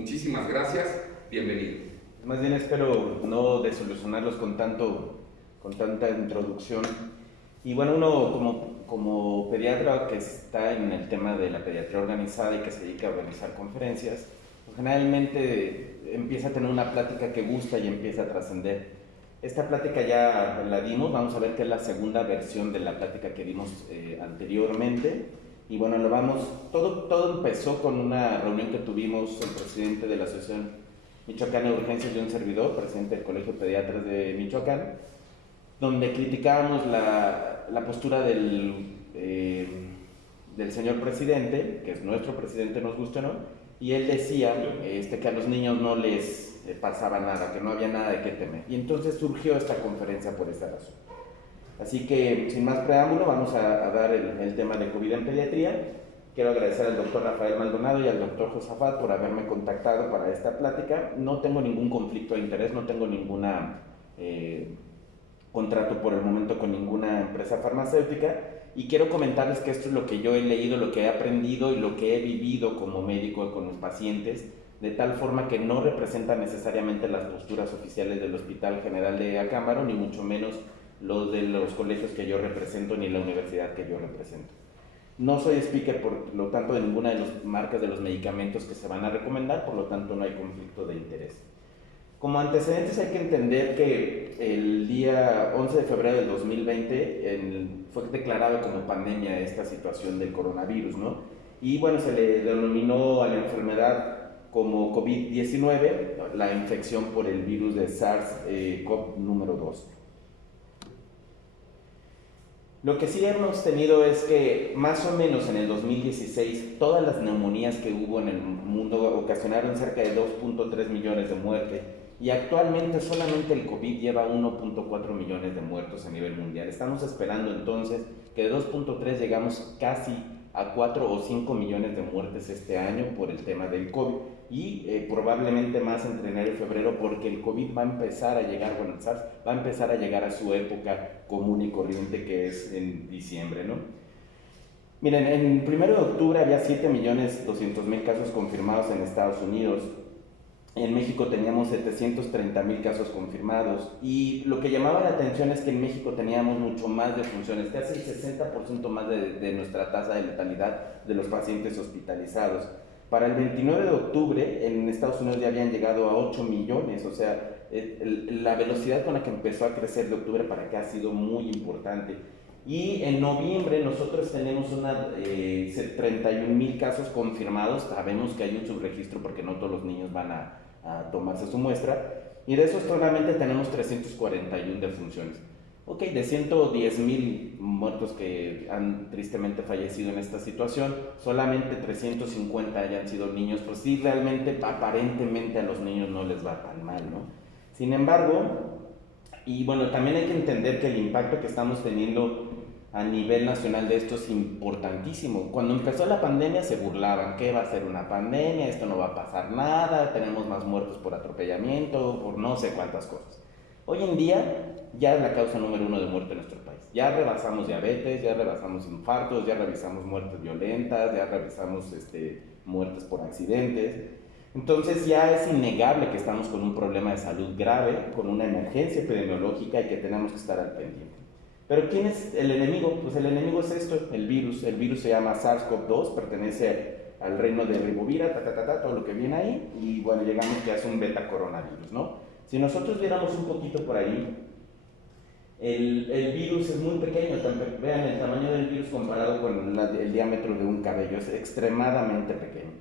Muchísimas gracias, bienvenido. Más bien espero no desilusionarlos con tanta introducción. Y bueno, uno como pediatra que está en el tema de la pediatría organizada y que se dedica a organizar conferencias, pues generalmente empieza a tener una plática que gusta y empieza a trascender. Esta plática ya la dimos, vamos a ver que es la segunda versión de la plática que dimos anteriormente. Y bueno, todo empezó con una reunión que tuvimos el presidente de la Asociación Michoacana de Urgencias y un servidor, presidente del Colegio de Pediatras de Michoacán, donde criticábamos la postura del señor presidente, que es nuestro presidente, nos gusta o no, y él decía que a los niños no les pasaba nada, que no había nada de qué temer. Y entonces surgió esta conferencia por esta razón. Así que, sin más preámbulo, vamos a dar el tema de COVID en pediatría. Quiero agradecer al doctor Rafael Maldonado y al doctor Josafat por haberme contactado para esta plática. No tengo ningún conflicto de interés, no tengo ningún contrato por el momento con ninguna empresa farmacéutica, y quiero comentarles que esto es lo que yo he leído, lo que he aprendido y lo que he vivido como médico con los pacientes, de tal forma que no representa necesariamente las posturas oficiales del Hospital General de Acámbaro, ni mucho menos los de los colegios que yo represento, ni la universidad que yo represento. No soy speaker, por lo tanto, de ninguna de las marcas de los medicamentos que se van a recomendar, por lo tanto no hay conflicto de interés. Como antecedentes hay que entender que el día 11 de febrero del 2020 fue declarado como pandemia esta situación del coronavirus, ¿no? Y bueno, se le denominó a la enfermedad como COVID-19, la infección por el virus de SARS-CoV número 2. Lo que sí hemos tenido es que más o menos en el 2016 todas las neumonías que hubo en el mundo ocasionaron cerca de 2.3 millones de muertes, y actualmente solamente el COVID lleva 1.4 millones de muertos a nivel mundial. Estamos esperando entonces que de 2.3 llegamos casi a 4 o 5 millones de muertes este año por el tema del COVID, y probablemente más entre enero y febrero, porque el COVID va a empezar a llegar, bueno, el SARS va a empezar a llegar a su época común y corriente, que es en diciembre, ¿no? Miren, en 1 de octubre había 7.200.000 casos confirmados en Estados Unidos. En México teníamos 730.000 casos confirmados, y lo que llamaba la atención es que en México teníamos mucho más defunciones, casi el 60% más de nuestra tasa de letalidad de los pacientes hospitalizados. Para el 29 de octubre en Estados Unidos ya habían llegado a 8 millones, o sea, la velocidad con la que empezó a crecer de octubre para acá ha sido muy importante. Y en noviembre nosotros tenemos 31.000 casos confirmados. Sabemos que hay un subregistro porque no todos los niños van a tomarse su muestra, y de esos solamente tenemos 341 defunciones. Ok, de 110.000 muertos que han tristemente fallecido en esta situación, solamente 350 hayan sido niños. Pues sí, realmente aparentemente a los niños no les va tan mal, ¿no? Sin embargo, y bueno, también hay que entender que el impacto que estamos teniendo a nivel nacional de esto es importantísimo. Cuando empezó la pandemia se burlaban: ¿qué va a ser una pandemia? Esto no va a pasar nada, tenemos más muertos por atropellamiento, por no sé cuántas cosas. Hoy en día ya es la causa número 1 de muerte en nuestro país. Ya rebasamos diabetes, ya rebasamos infartos, ya revisamos muertes violentas, ya revisamos muertes por accidentes. Entonces ya es innegable que estamos con un problema de salud grave, con una emergencia epidemiológica, y que tenemos que estar al pendiente. Pero ¿quién es el enemigo? Pues el enemigo es esto, el virus. El virus se llama SARS-CoV-2, pertenece al reino de ribovira, todo lo que viene ahí, y bueno, llegamos que es un beta coronavirus, ¿no? Si nosotros viéramos un poquito por ahí, el virus es muy pequeño. Vean el tamaño del virus comparado con el diámetro de un cabello, es extremadamente pequeño.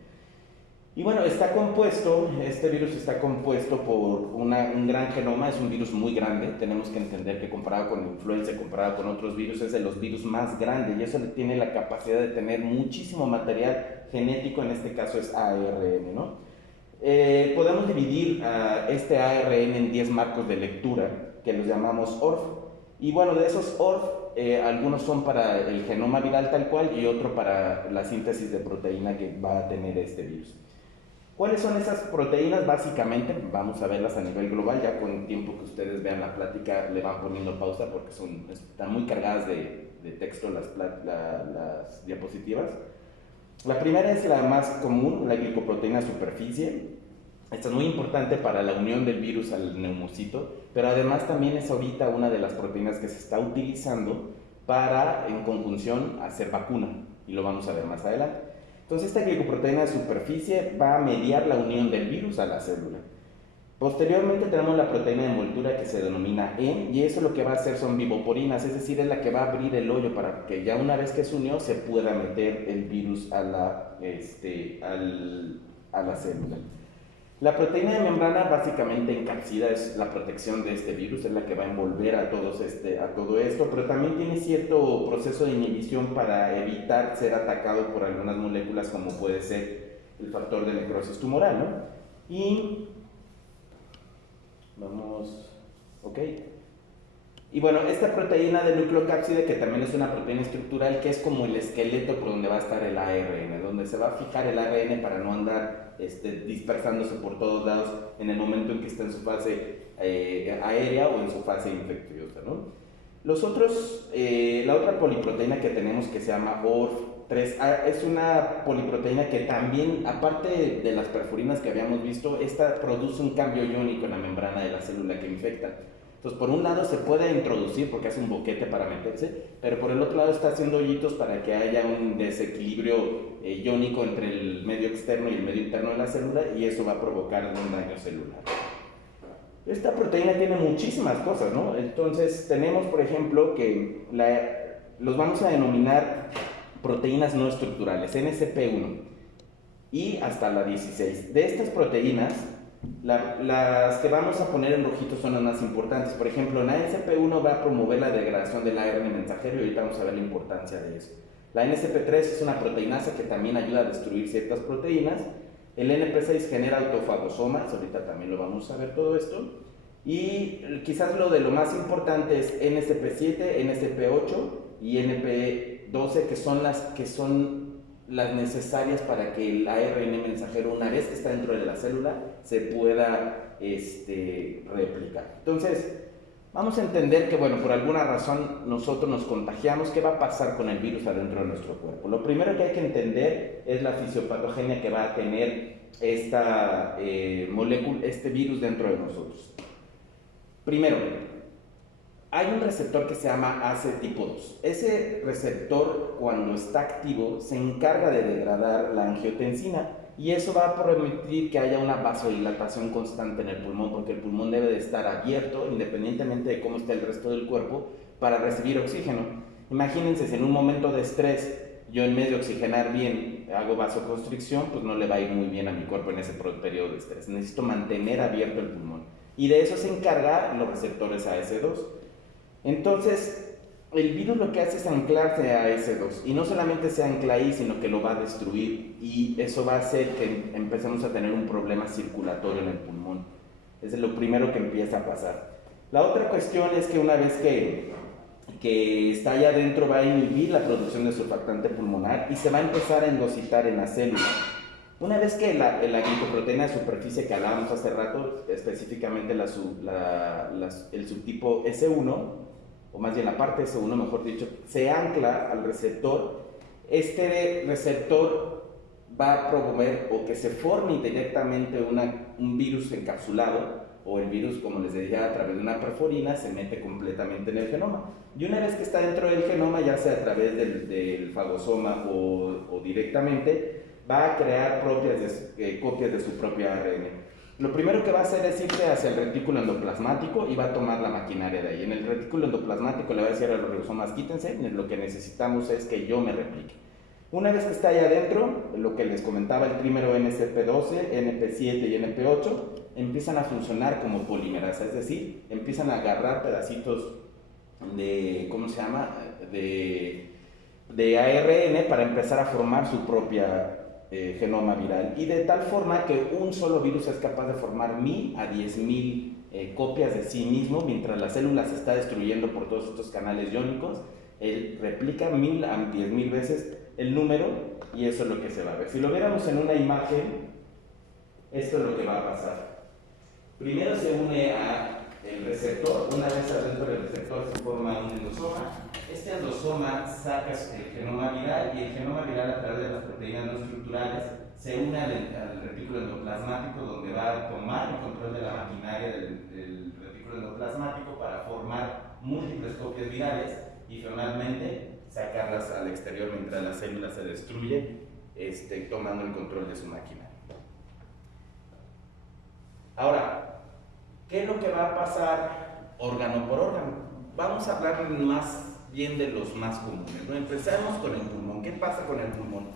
Y bueno, este virus está compuesto por un gran genoma, es un virus muy grande. Tenemos que entender que comparado con la influenza, comparado con otros virus, es de los virus más grandes, y eso tiene la capacidad de tener muchísimo material genético, en este caso es ARN, ¿no? Podemos dividir este ARN en 10 marcos de lectura, que los llamamos ORF. Y bueno, de esos ORF, algunos son para el genoma viral tal cual, y otro para la síntesis de proteína que va a tener este virus. ¿Cuáles son esas proteínas? Básicamente, vamos a verlas a nivel global. Ya con el tiempo que ustedes vean la plática le van poniendo pausa porque están muy cargadas de texto las diapositivas. La primera es la más común, la glicoproteína superficie. Esta es muy importante para la unión del virus al neumocito, pero además también es ahorita una de las proteínas que se está utilizando para, en conjunción, hacer vacuna, y lo vamos a ver más adelante. Entonces, esta glicoproteína de superficie va a mediar la unión del virus a la célula. Posteriormente tenemos la proteína de envoltura que se denomina EN, y eso lo que va a hacer son vivoporinas, es decir, es la que va a abrir el hoyo para que ya una vez que se unió se pueda meter el virus a la célula. La proteína de membrana básicamente encapsida es la protección de este virus, es la que va a envolver a todo esto, pero también tiene cierto proceso de inhibición para evitar ser atacado por algunas moléculas como puede ser el factor de necrosis tumoral, ¿no? Y Y bueno, esta proteína de nucleocápside, que también es una proteína estructural, que es como el esqueleto por donde va a estar el ARN, donde se va a fijar el ARN para no andar dispersándose por todos lados en el momento en que está en su fase aérea o en su fase infecciosa, ¿no? La otra poliproteína que tenemos, que se llama ORF3A, es una poliproteína que también, aparte de las perforinas que habíamos visto, esta produce un cambio iónico en la membrana de la célula que infecta. Entonces, por un lado se puede introducir porque hace un boquete para meterse, pero por el otro lado está haciendo hoyitos para que haya un desequilibrio iónico entre el medio externo y el medio interno de la célula, y eso va a provocar un daño celular. Esta proteína tiene muchísimas cosas, ¿no? Entonces, tenemos, por ejemplo, que los vamos a denominar proteínas no estructurales, NSP1, y hasta la 16. De estas proteínas, las que vamos a poner en rojito son las más importantes. Por ejemplo, la NSP1 va a promover la degradación del ARN mensajero, y ahorita vamos a ver la importancia de eso. La NSP3 es una proteinasa que también ayuda a destruir ciertas proteínas. El NP6 genera autofagosomas, ahorita también lo vamos a ver todo esto. Y quizás lo más importante es NSP7, NSP8 y NP12, que son las necesarias para que el ARN mensajero, una vez que está dentro de la célula, se pueda replicar. Entonces, vamos a entender que, bueno, por alguna razón nosotros nos contagiamos. ¿Qué va a pasar con el virus adentro de nuestro cuerpo? Lo primero que hay que entender es la fisiopatogenia que va a tener esta molécula, este virus dentro de nosotros. Primero, hay un receptor que se llama ACE tipo 2. Ese receptor, cuando está activo, se encarga de degradar la angiotensina, y eso va a permitir que haya una vasodilatación constante en el pulmón, porque el pulmón debe de estar abierto, independientemente de cómo esté el resto del cuerpo, para recibir oxígeno. Imagínense, si en un momento de estrés yo, en vez de oxigenar bien, hago vasoconstricción, pues no le va a ir muy bien a mi cuerpo en ese periodo de estrés. Necesito mantener abierto el pulmón, y de eso se encargan los receptores AS2. Entonces, el virus lo que hace es anclarse a AS2, y no solamente se ancla ahí, sino que lo va a destruir, y eso va a hacer que empecemos a tener un problema circulatorio en el pulmón. Ese es lo primero que empieza a pasar. La otra cuestión es que una vez que está allá adentro, va a inhibir la producción de surfactante pulmonar y se va a empezar a endocitar en la célula. Una vez que la glicoproteína de superficie que hablábamos hace rato, específicamente el subtipo S1, o más bien la parte S1, mejor dicho, se ancla al receptor, este receptor va a promover o que se forme directamente un virus encapsulado, o el virus, como les decía, a través de una perforina, se mete completamente en el genoma. Y una vez que está dentro del genoma, ya sea a través del fagosoma o directamente, va a crear copias de su propio ARN. Lo primero que va a hacer es irse hacia el retículo endoplasmático y va a tomar la maquinaria de ahí. En el retículo endoplasmático le va a decir a los ribosomas: quítense, lo que necesitamos es que yo me replique. Una vez que está ahí adentro, lo que les comentaba, el trímero NSP12, NP7 y NP8 empiezan a funcionar como polimerasa, es decir, empiezan a agarrar pedacitos de ARN para empezar a formar su propia genoma viral, y de tal forma que un solo virus es capaz de formar 1000 a 10.000 copias de sí mismo, mientras la célula se está destruyendo por todos estos canales iónicos. Él replica 1000 a 10.000 veces el número, y eso es lo que se va a ver. Si lo viéramos en una imagen, esto es lo que va a pasar. Primero se une al receptor. Una vez adentro del receptor se forma un endosoma. Este endosoma saca el genoma viral, y el genoma viral, a través de las proteínas no estructurales, se une al retículo endoplasmático, donde va va a tomar el control de la maquinaria del retículo endoplasmático para formar múltiples copias virales y finalmente sacarlas al exterior mientras la célula se destruye, tomando el control de su maquinaria. Ahora, ¿qué es lo que va a pasar órgano por órgano? Vamos a hablar más bien de los más comunes, ¿no? Empezamos con el pulmón. ¿Qué pasa con el pulmón?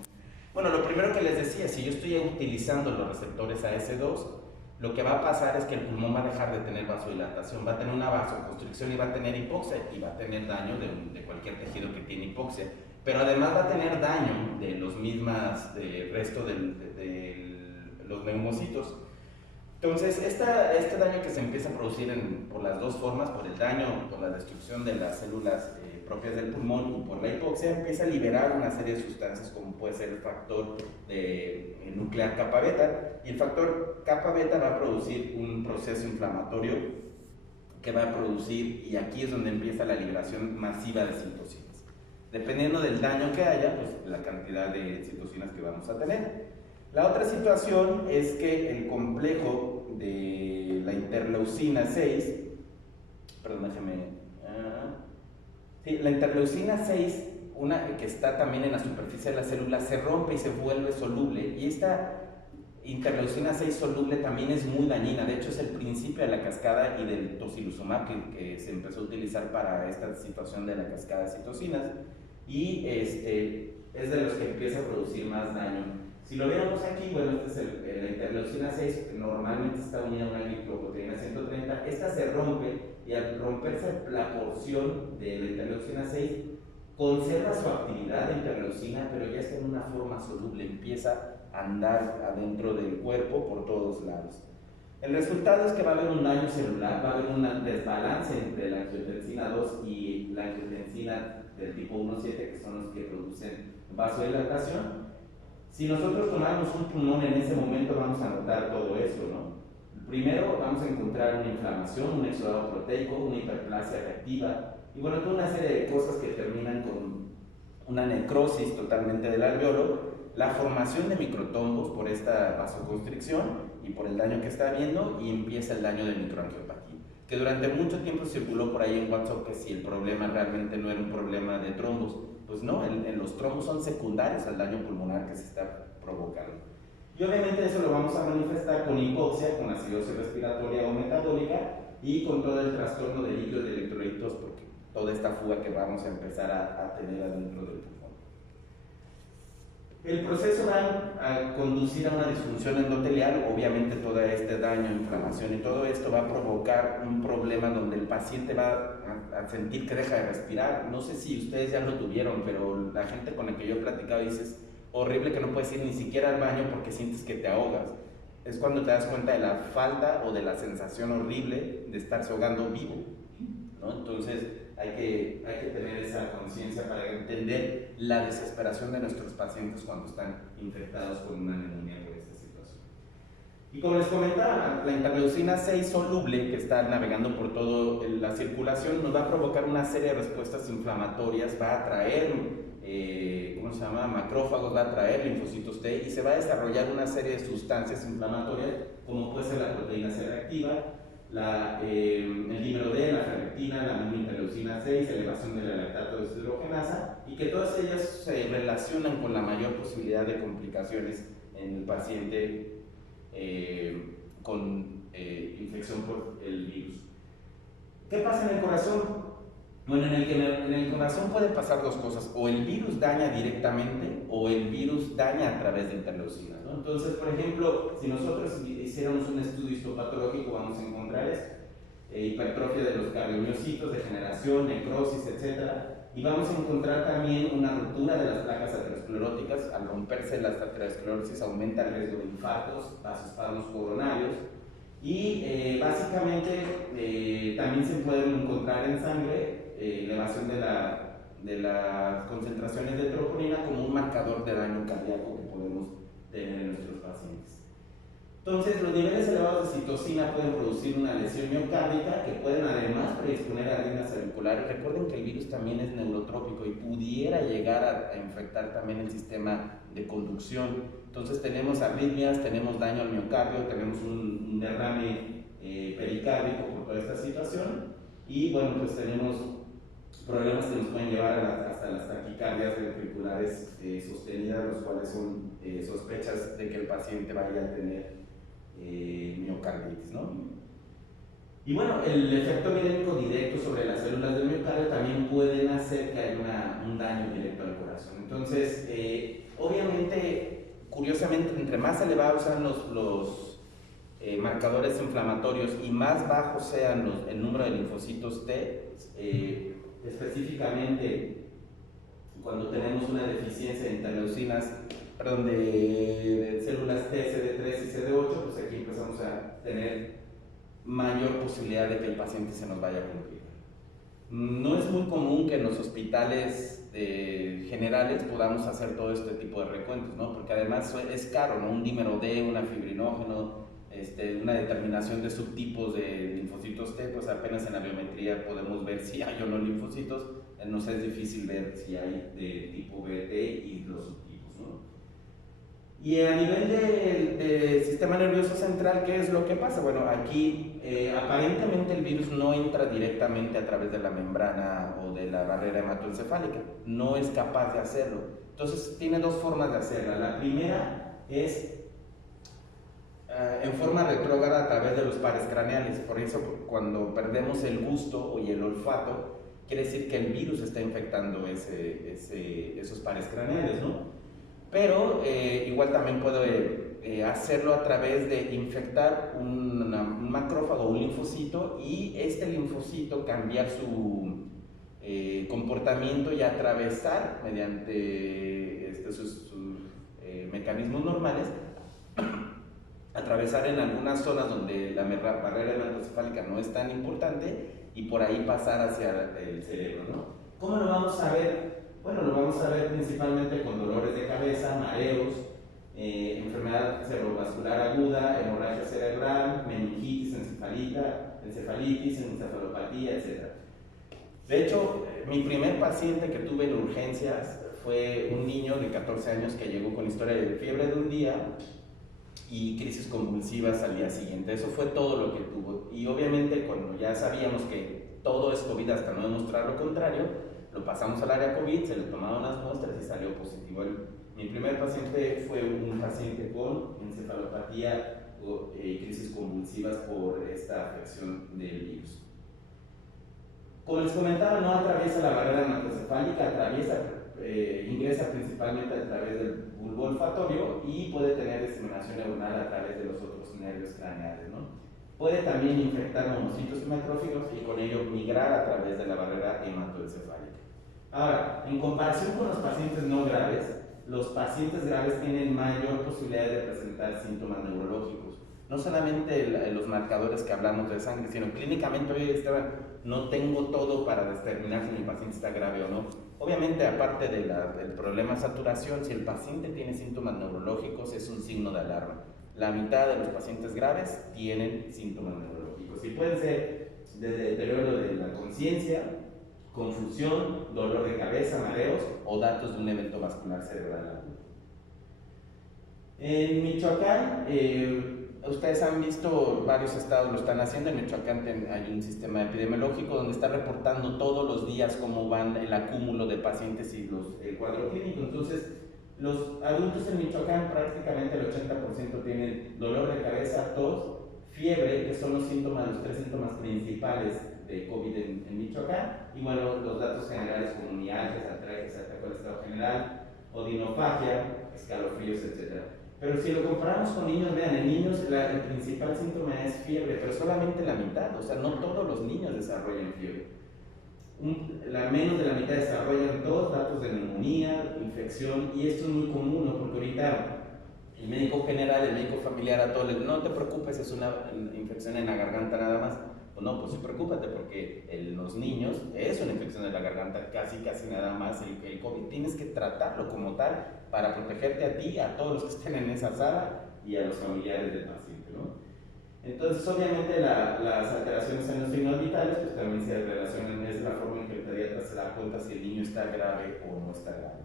Bueno, lo primero que les decía, si yo estoy utilizando los receptores AS2, lo que va a pasar es que el pulmón va a dejar de tener vasodilatación, va a tener una vasoconstricción y va a tener hipoxia y va a tener daño de cualquier tejido que tiene hipoxia, pero además va a tener daño de los mismas, del resto de los neumocitos. Entonces, este daño que se empieza a producir por las dos formas, por el daño, por la destrucción de las células propias del pulmón y por la hipoxia, empieza a liberar una serie de sustancias como puede ser el factor nuclear kappa beta, y el factor kappa beta va a producir un proceso inflamatorio que va a producir, y aquí es donde empieza la liberación masiva de citocinas. Dependiendo del daño que haya, pues la cantidad de citocinas que vamos a tener. La otra situación es que el complejo de la interleucina 6, perdón, la interleucina 6, una que está también en la superficie de la célula, se rompe y se vuelve soluble, y esta interleucina 6 soluble también es muy dañina. De hecho, es el principio de la cascada y del tocilizumab que se empezó a utilizar para esta situación de la cascada de citocinas, y es de los que empieza a producir más daño. Si lo viéramos aquí, bueno, esta es la interleucina 6, que normalmente está unida a una glicoproteína 130, esta se rompe, y al romperse la porción de la interleucina 6, conserva su actividad de interleucina, pero ya está en una forma soluble, empieza a andar adentro del cuerpo por todos lados. El resultado es que va a haber un daño celular, va a haber un desbalance entre la angiotensina 2 y la angiotensina del tipo 1,7, que son los que producen vasodilatación. Si nosotros tomamos un pulmón en ese momento, vamos a notar todo eso, ¿no? Primero vamos a encontrar una inflamación, un exudado proteico, una hiperplasia reactiva, y bueno, toda una serie de cosas que terminan con una necrosis totalmente del alveolo, la formación de microtombos por esta vasoconstricción y por el daño que está habiendo, y empieza el daño de microangiopatía, que durante mucho tiempo circuló por ahí en WhatsApp que si el problema realmente no era un problema de trombos. Pues no, los trombos son secundarios al daño pulmonar que se está provocando. Y obviamente eso lo vamos a manifestar con hipoxia, con acidosis respiratoria o metabólica, y con todo el trastorno de líquidos de electrolitos, porque toda esta fuga que vamos a empezar a tener adentro del pulmón. El proceso va a conducir a una disfunción endotelial. Obviamente todo este daño, inflamación y todo esto va a provocar un problema donde el paciente va a sentir que deja de respirar. No sé si ustedes ya lo tuvieron, pero la gente con la que yo he platicado dice, es horrible que no puedes ir ni siquiera al baño porque sientes que te ahogas. Es cuando te das cuenta de la falta o de la sensación horrible de estarse ahogando vivo, ¿no? Entonces hay que tener esa conciencia para entender la desesperación de nuestros pacientes cuando están infectados con una neumonía por esta situación. Y como les comentaba, la interleucina 6 soluble, que está navegando por toda la circulación, nos va a provocar una serie de respuestas inflamatorias, va a atraer macrófagos, va a atraer linfocitos T, y se va a desarrollar una serie de sustancias inflamatorias, como puede ser la proteína C reactiva, el dímero D, la ferritina, la misma interleucina 6, elevación de la lactato deshidrogenasa, y que todas ellas se relacionan con la mayor posibilidad de complicaciones en el paciente con infección por el virus. ¿Qué pasa en el corazón? Bueno, en el corazón pueden pasar dos cosas: o el virus daña directamente o el virus daña a través de interleucinas, ¿no? Entonces, por ejemplo, si nosotros hiciéramos un estudio histopatológico, vamos a encontrar hipertrofia de los cardiomiocitos, degeneración, necrosis, etc. Y vamos a encontrar también una ruptura de las placas ateroscleróticas. Al romperse las aterosclerosis aumenta el riesgo de infartos, vasoespasmos coronarios, y básicamente también se pueden encontrar en sangre elevación de las concentraciones de troponina como un marcador de daño cardíaco que podemos tener en nuestros pacientes. Entonces, los niveles elevados de citocina pueden producir una lesión miocárdica, que pueden además predisponer a arritmias auriculares. Recuerden que el virus también es neurotrópico y pudiera llegar a infectar también el sistema de conducción. Entonces tenemos arritmias, tenemos daño al miocardio, tenemos un derrame pericárdico por toda esta situación y bueno, pues tenemos problemas que nos pueden llevar hasta las taquicardias ventriculares sostenidas, los cuales son sospechas de que el paciente vaya a tener miocarditis, ¿no? Y bueno, el efecto mirémico directo sobre las células del miocardio también pueden hacer que haya un daño directo al corazón. Entonces, obviamente, curiosamente, entre más elevados sean los marcadores inflamatorios y más bajos sean el número de linfocitos T, específicamente cuando tenemos una deficiencia de interleucinas, perdón, de células T, CD3 y CD8, pues aquí empezamos a tener mayor posibilidad de que el paciente se nos vaya a complicar. No es muy común que en los hospitales generales podamos hacer todo este tipo de recuentos, ¿no? Porque además es caro, ¿no? Un dímero D, una fibrinógeno, una determinación de subtipos de linfocitos T, pues apenas en la biometría podemos ver si hay o no linfocitos, nos es difícil ver si hay de tipo B, T y los subtipos, ¿no? Y a nivel del sistema nervioso central, ¿qué es lo que pasa? Bueno, aquí aparentemente el virus no entra directamente a través de la membrana o de la barrera hematoencefálica, no es capaz de hacerlo. Entonces tiene dos formas de hacerla. La primera es en forma retrógrada a través de los pares craneales. Por eso cuando perdemos el gusto y el olfato, quiere decir que el virus está infectando esos pares craneales, ¿no? Pero igual también puede hacerlo a través de infectar un macrófago, un linfocito, y este linfocito cambiar su comportamiento y atravesar mediante sus mecanismos normales, atravesar en algunas zonas donde la barrera hematoencefálica no es tan importante y por ahí pasar hacia el cerebro, ¿no? ¿Cómo lo vamos a ver? Bueno, lo vamos a ver principalmente con dolores de cabeza, mareos, enfermedad cerebrovascular aguda, hemorragia cerebral, meningitis, encefalitis, encefalopatía, etc. De hecho, mi primer paciente que tuve en urgencias fue un niño de 14 años que llegó con historia de fiebre de un día y crisis convulsivas al día siguiente. Eso fue todo lo que tuvo. Y obviamente cuando ya sabíamos que todo es COVID hasta no demostrar lo contrario, lo pasamos al área COVID, se le tomaron las muestras y salió positivo. Mi primer paciente fue un paciente con encefalopatía y crisis convulsivas por esta afección del virus. Como les comentaba, no atraviesa la barrera hematoencefálica, ingresa principalmente a través del bulbo olfatorio y puede tener diseminación neuronal a través de los otros nervios craneales, ¿no? Puede también infectar monocitos y macrófagos y con ello migrar a través de la barrera hematoencefálica. Ahora, en comparación con los pacientes no graves, los pacientes graves tienen mayor posibilidad de presentar síntomas neurológicos. No solamente los marcadores que hablamos de sangre, sino clínicamente, oye, Esteban, no tengo todo para determinar si mi paciente está grave o no. Obviamente, aparte del problema de saturación, si el paciente tiene síntomas neurológicos, es un signo de alarma. La mitad de los pacientes graves tienen síntomas neurológicos y pueden ser desde deterioro de la conciencia, confusión, dolor de cabeza, mareos o datos de un evento vascular cerebral agudo. En Michoacán, ustedes han visto, varios estados lo están haciendo. En Michoacán hay un sistema epidemiológico donde está reportando todos los días cómo van el acúmulo de pacientes y el cuadro clínico. Entonces, los adultos en Michoacán, prácticamente el 80% tienen dolor de cabeza, tos, fiebre, que son los tres síntomas principales de COVID en Michoacán, y bueno, los datos generales como mialgias, artritis, ataque al estado general, odinofagia, escalofríos, etc. Pero si lo comparamos con niños, vean, en niños el principal síntoma es fiebre, pero solamente la mitad, o sea, no todos los niños desarrollan fiebre. Menos de la mitad desarrollan tos, datos de neumonía, infección, y esto es muy común, ¿no? Porque ahorita el médico general, el médico familiar, a todos les dice, no te preocupes, es una infección en la garganta nada más. Pues no, pues sí, preocúpate, porque en los niños es una infección de la garganta, casi nada más el COVID. Tienes que tratarlo como tal para protegerte a ti, a todos los que estén en esa sala y a los familiares del paciente, ¿no? Entonces, obviamente, las alteraciones en los signos vitales pues también se relacionan, es la forma en que el pediatra se da cuenta si el niño está grave o no está grave.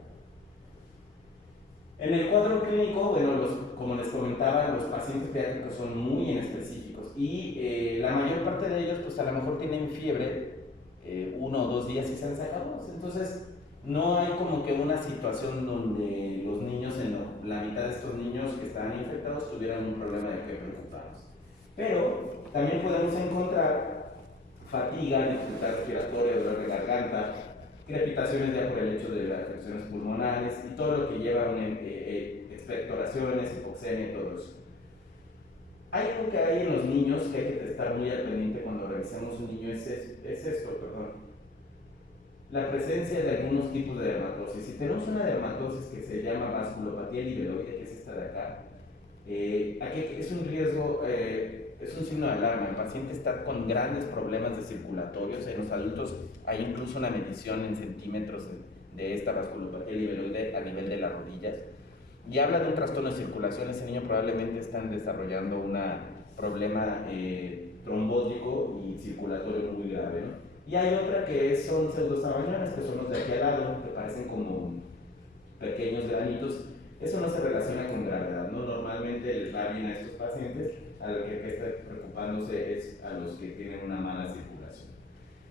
En el cuadro clínico, bueno, como les comentaba, los pacientes pediátricos son muy inespecíficos y la mayor parte de ellos, pues a lo mejor tienen fiebre 1 o 2 días y se han sacado. Entonces, no hay como que una situación donde los niños, la mitad de estos niños que estaban infectados, tuvieran un problema de qué preocuparnos. Pero también podemos encontrar fatiga, dificultad respiratoria, dolor de garganta, crepitaciones ya por el hecho de las afecciones pulmonares y todo lo que lleva a expectoraciones, hipoxemia y todo eso. Hay algo que hay en los niños que hay que estar muy al pendiente cuando revisamos un niño, es esto, perdón. La presencia de algunos tipos de dermatosis. Si tenemos una dermatosis que se llama vasculopatía libedoide, que es esta de acá, aquí es un riesgo, es un signo de alarma. El paciente está con grandes problemas de circulatorios. En los adultos hay incluso una medición en centímetros de esta vasculopatía libedoide a nivel de las rodillas. Y habla de un trastorno de circulación. Ese niño probablemente está desarrollando un problema trombótico y circulatorio muy grave, ¿no? Y hay otra que son pseudosabañones, que son los de aquí al lado, que parecen como pequeños granitos. Eso no se relaciona con gravedad, ¿no? Normalmente les va bien a estos pacientes, a lo que está preocupándose es a los que tienen una mala circulación.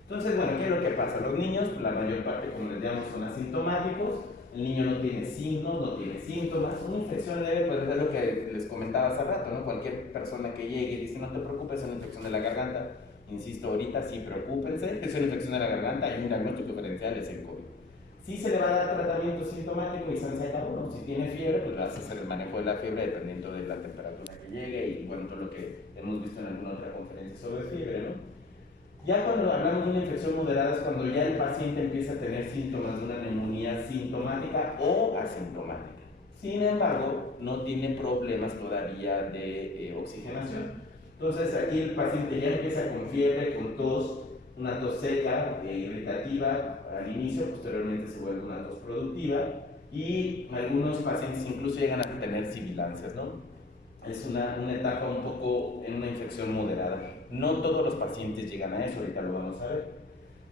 Entonces, bueno, ¿qué es lo que pasa? Los niños, la mayor parte, como les llamamos, son asintomáticos. El niño no tiene signos, no tiene síntomas. Una infección leve, pues es lo que les comentaba hace rato, ¿no? Cualquier persona que llegue y dice, no te preocupes, es una infección de la garganta. Insisto, ahorita sí, preocúpense, es una infección de la garganta, hay un diagnóstico diferencial, es el COVID. Sí se le va a dar tratamiento sintomático y se han sacado, ¿no? Si tiene fiebre, pues vas a hacer el manejo de la fiebre dependiendo de la temperatura que llegue y bueno, todo lo que hemos visto en alguna otra conferencia sobre fiebre, ¿no? Ya cuando hablamos de una infección moderada es cuando ya el paciente empieza a tener síntomas de una neumonía sintomática o asintomática. Sin embargo, no tiene problemas todavía de oxigenación. Entonces aquí el paciente ya empieza con fiebre, con tos, una tos seca, irritativa al inicio, posteriormente se vuelve una tos productiva y algunos pacientes incluso llegan a tener sibilancias, ¿no? Es una etapa un poco en una infección moderada. No todos los pacientes llegan a eso, ahorita lo vamos a ver.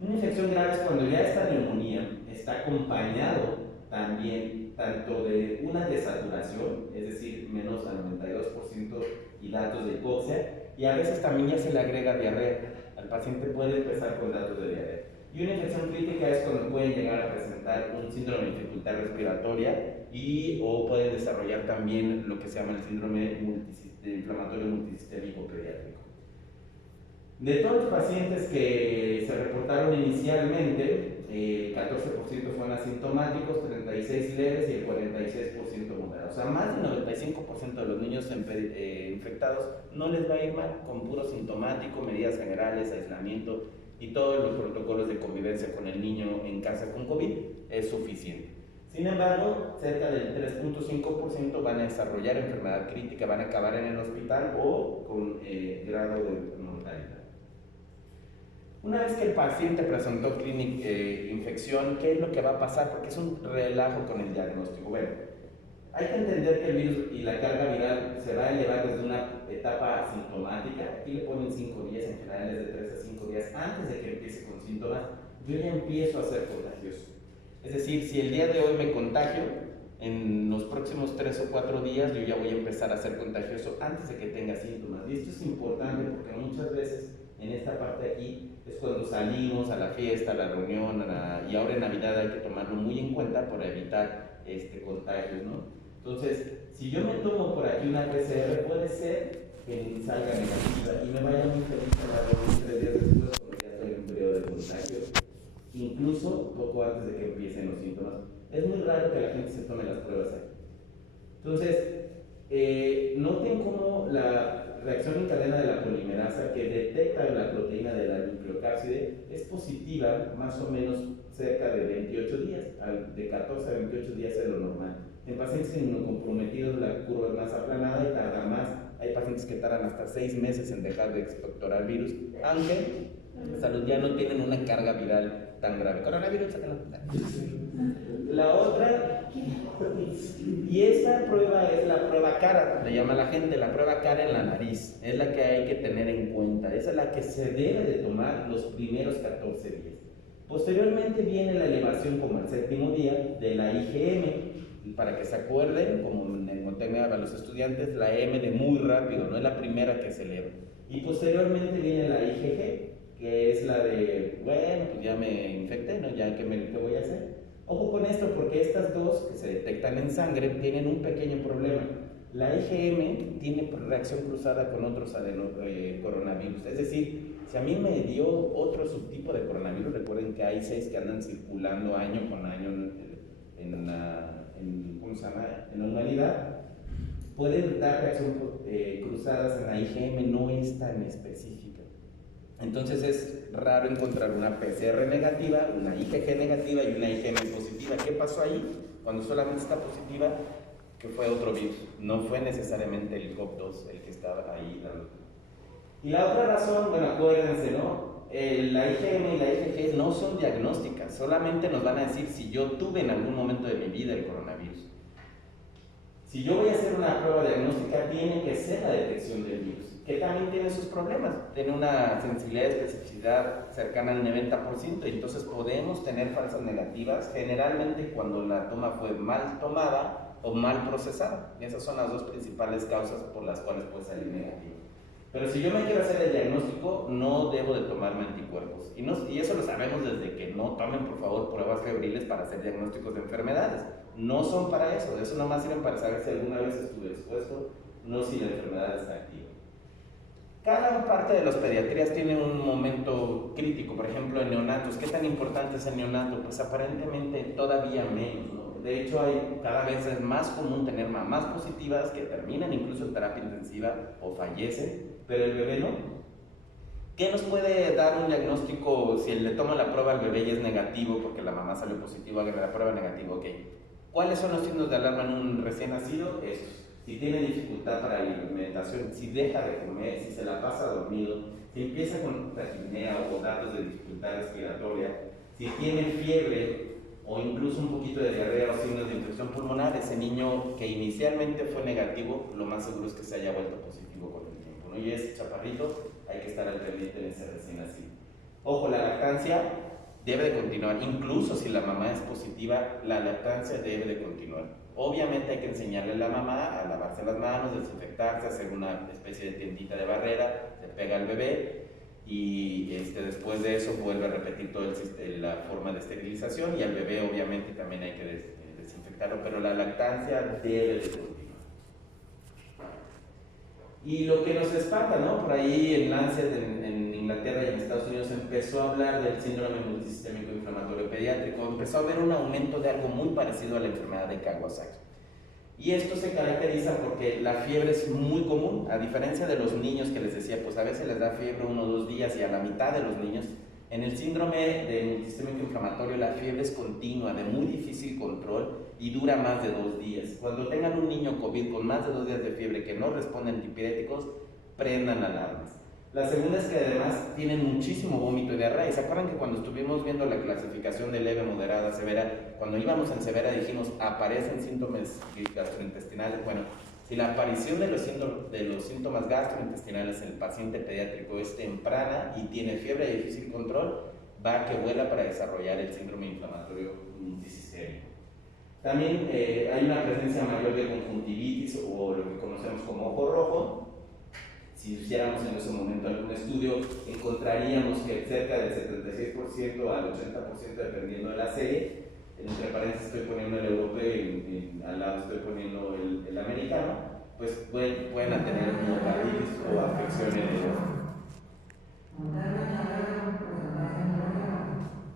Una infección grave es cuando ya esta neumonía está acompañado también tanto de una desaturación, es decir, menos al 92% y datos de hipoxia, y a veces también ya se le agrega diarrea. Al paciente puede empezar con datos de diarrea. Y una infección crítica es cuando pueden llegar a presentar un síndrome de dificultad respiratoria o pueden desarrollar también lo que se llama el síndrome inflamatorio multisistémico pediátrico. De todos los pacientes que se reportaron inicialmente, 14% fueron asintomáticos, 36% leves y el 46% moderados. O sea, más del 95% de los niños infectados no les va a ir mal, con puro sintomático, medidas generales, aislamiento y todos los protocolos de convivencia con el niño en casa con COVID es suficiente. Sin embargo, cerca del 3.5% van a desarrollar enfermedad crítica, van a acabar en el hospital o con grado de mortalidad. Una vez que el paciente presentó infección, ¿qué es lo que va a pasar? Porque es un relajo con el diagnóstico. Bueno, hay que entender que el virus y la carga viral se va a elevar desde una etapa asintomática. Aquí le ponen 5 días, en general es de 3 a 5 días antes de que empiece con síntomas. Yo ya empiezo a ser contagioso. Es decir, si el día de hoy me contagio, en los próximos 3 o 4 días yo ya voy a empezar a ser contagioso antes de que tenga síntomas. Y esto es importante porque muchas veces en esta parte de aquí es cuando salimos a la fiesta, a la reunión, y ahora en Navidad hay que tomarlo muy en cuenta para evitar contagios, ¿no? Entonces, si yo me tomo por aquí una PCR, puede ser que salga negativa y me vaya muy feliz a la reunión 3 días después cuando ya estoy en un periodo de contagio, incluso poco antes de que empiecen los síntomas. Es muy raro que la gente se tome las pruebas ahí. Entonces, noten cómo la reacción en cadena de la polimerasa que detecta la proteína de la nucleocápside es positiva más o menos cerca de 28 días, de 14 a 28 días es lo normal. En pacientes inmunocomprometidos la curva es más aplanada y tarda más. Hay pacientes que tardan hasta 6 meses en dejar de expectorar virus, aunque en salud ya no tienen una carga viral tan grave. Coronavirus, la otra, y esta prueba es la prueba cara, le llama la gente, la prueba cara en la nariz, es la que hay que tener en cuenta, esa es la que se debe de tomar los primeros 14 días. Posteriormente viene la elevación como el 7º día de la IgM, para que se acuerden, como mnemotécnica para los estudiantes, la M de muy rápido, no es la primera que se eleva. Y posteriormente viene la IgG, que es la de, bueno, pues ya me infecté, ¿no? Ya, ¿qué voy a hacer? Ojo con esto, porque estas dos que se detectan en sangre tienen un pequeño problema. La IgM tiene reacción cruzada con otros coronavirus, es decir, si a mí me dio otro subtipo de coronavirus, recuerden que hay 6 que andan circulando año con año ¿cómo se llama? En la humanidad, pueden dar reacción cruzadas en la IgM, no es tan específica. Entonces es raro encontrar una PCR negativa, una IgG negativa y una IgM positiva. ¿Qué pasó ahí? Cuando solamente está positiva, que fue otro virus, no fue necesariamente el COV-2 el que estaba ahí dando. Y la otra razón, bueno, acuérdense, ¿no? La IgM y la IgG no son diagnósticas, solamente nos van a decir si yo tuve en algún momento de mi vida el coronavirus. Si yo voy a hacer una prueba diagnóstica, tiene que ser la detección del virus, que también tiene sus problemas, tiene una sensibilidad y especificidad cercana al 90%, y entonces podemos tener falsas negativas, generalmente cuando la toma fue mal tomada o mal procesada. Esas son las dos principales causas por las cuales puede salir negativo. Pero si yo me quiero hacer el diagnóstico, no debo de tomarme anticuerpos. Y eso lo sabemos desde que no tomen, por favor, pruebas febriles para hacer diagnósticos de enfermedades. No son para eso nomás sirven para saber si alguna vez estuve expuesto, no si la enfermedad está activa. Cada parte de las pediatrías tiene un momento crítico, por ejemplo, en neonatos. ¿Qué tan importante es el neonato? Pues aparentemente todavía menos, ¿no? De hecho, cada vez es más común tener mamás positivas que terminan incluso en terapia intensiva o fallecen, pero el bebé no. ¿Qué nos puede dar un diagnóstico si le toma la prueba al bebé y es negativo porque la mamá salió positiva, haga la prueba negativa? Ok. ¿Cuáles son los signos de alarma en un recién nacido? Esos. Si tiene dificultad para la alimentación, si deja de comer, si se la pasa dormido, si empieza con taquipnea o datos de dificultad respiratoria, si tiene fiebre o incluso un poquito de diarrea o signos de infección pulmonar, ese niño que inicialmente fue negativo, lo más seguro es que se haya vuelto positivo con el tiempo, ¿no? Y ese chaparrito, hay que estar al pendiente en ese recién nacido. Ojo, la lactancia debe de continuar, incluso si la mamá es positiva, la lactancia debe de continuar. Obviamente hay que enseñarle a la mamá a lavarse las manos, desinfectarse, hacer una especie de tiendita de barrera, se pega al bebé y después de eso vuelve a repetir toda la forma de esterilización, y al bebé obviamente también hay que desinfectarlo, pero la lactancia debe de continuar. Y lo que nos espanta, ¿no? Por ahí en Lancet, en Inglaterra y en Estados Unidos, empezó a hablar del síndrome multisistémico inflamatorio pediátrico, empezó a haber un aumento de algo muy parecido a la enfermedad de Kawasaki. Y esto se caracteriza porque la fiebre es muy común, a diferencia de los niños que les decía, pues a veces les da fiebre 1 o 2 días, y a la mitad de los niños, en el síndrome de multisistémico inflamatorio la fiebre es continua, de muy difícil control y dura más de 2 días. Cuando tengan un niño COVID con más de 2 días de fiebre que no responde a antipiréticos, prendan alarmas. La segunda es que además tienen muchísimo vómito y diarrea. ¿Y se acuerdan que cuando estuvimos viendo la clasificación de leve, moderada, severa, cuando íbamos en severa dijimos aparecen síntomas gastrointestinales? Bueno, si la aparición de los síntomas gastrointestinales en el paciente pediátrico es temprana y tiene fiebre de difícil control, va a que vuela para desarrollar el síndrome inflamatorio multisistémico. También hay una presencia mayor de conjuntivitis, o lo que conocemos como ojo rojo. Si hiciéramos en ese momento algún estudio, encontraríamos que cerca del 76% al 80%, dependiendo de la serie, entre paréntesis estoy poniendo el europeo y al lado estoy poniendo el americano, pues pueden tener miocarditis o afección en el ojo.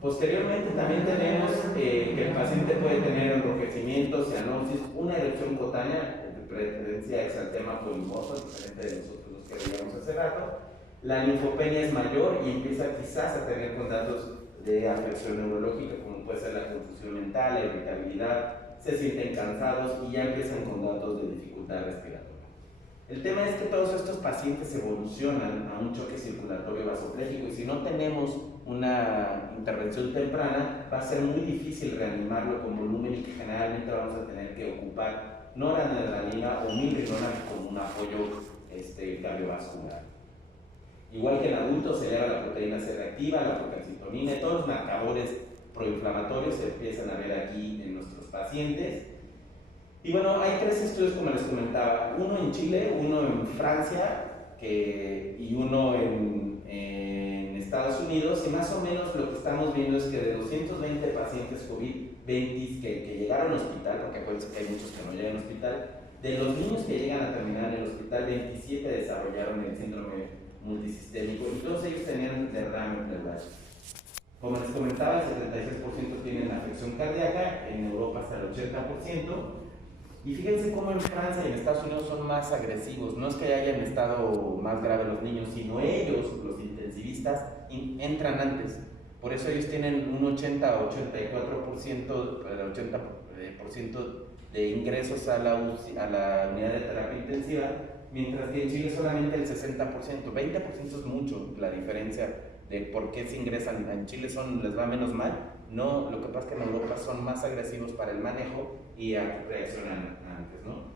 Posteriormente también tenemos que el paciente puede tener enrojecimiento, cianosis, una erupción cutánea, de preferencia exantema polimorfo, diferente de nosotros los que veíamos hace rato. La linfopenia es mayor y empieza quizás a tener con datos de afección neurológica, como puede ser la confusión mental, la irritabilidad, se sienten cansados y ya empiezan con datos de dificultad respiratoria. El tema es que todos estos pacientes evolucionan a un choque circulatorio vasopléjico, y si no tenemos una intervención temprana, va a ser muy difícil reanimarlo con volumen, y que generalmente vamos a tener que ocupar noradrenalina o milrinona como un apoyo cardiovascular. Igual que en adultos, se eleva la proteína C reactiva, la procalcitonina, todos los marcadores proinflamatorios se empiezan a ver aquí en nuestros pacientes. Y bueno, hay tres estudios como les comentaba, uno en Chile, uno en Francia y uno en Estados Unidos, y más o menos lo que estamos viendo es que de 220 pacientes COVID-20 que llegaron al hospital, porque acuérdense que hay muchos que no llegan al hospital, de los niños que llegan a terminar en el hospital, 27 desarrollaron el síndrome multisistémico y todos ellos tenían derrame pleural. Como les comentaba, el 76% tienen afección cardíaca, en Europa hasta el 80%. Y fíjense cómo en Francia y en Estados Unidos son más agresivos. No es que hayan estado más graves los niños, sino ellos, los intensivistas, entran antes. Por eso ellos tienen un 80 o 84%, el 80% de ingresos a la unidad de terapia intensiva, mientras que en Chile solamente el 60%. 20% es mucho la diferencia de por qué se ingresan. En Chile les va menos mal. No, lo que pasa es que en Europa son más agresivos para el manejo y reaccionan antes, ¿no?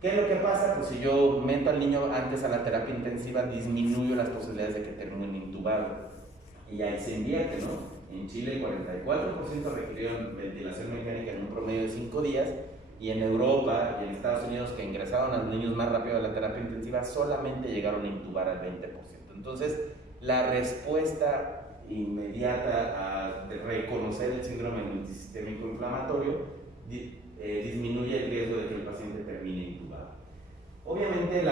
¿Qué es lo que pasa? Pues si yo meto al niño antes a la terapia intensiva, disminuyo las posibilidades de que termine intubado. Y ahí se invierte, ¿no? En Chile 44% requirieron ventilación mecánica en un promedio de 5 días, y en Europa y en Estados Unidos, que ingresaron a los niños más rápido a la terapia intensiva, solamente llegaron a intubar al 20%. Entonces, la respuesta inmediata a reconocer el síndrome multisistémico inflamatorio disminuye el riesgo de que el paciente termine intubado. Obviamente,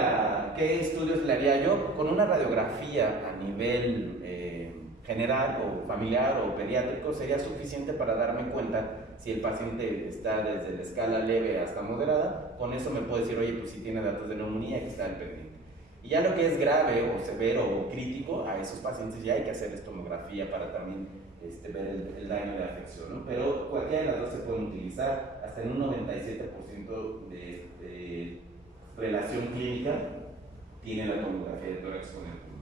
¿qué estudios le haría yo? Con una radiografía a nivel general o familiar o pediátrico sería suficiente para darme cuenta si el paciente está desde la escala leve hasta moderada. Con eso me puedo decir, oye, pues si tiene datos de neumonía, que está al pendiente. Y ya lo que es grave o severo o crítico, a esos pacientes ya hay que hacer tomografía para también ver el daño de afección, ¿no? Pero cualquiera de las dos se pueden utilizar, hasta en un 97% de relación clínica tiene la tomografía de tórax con el pulmón.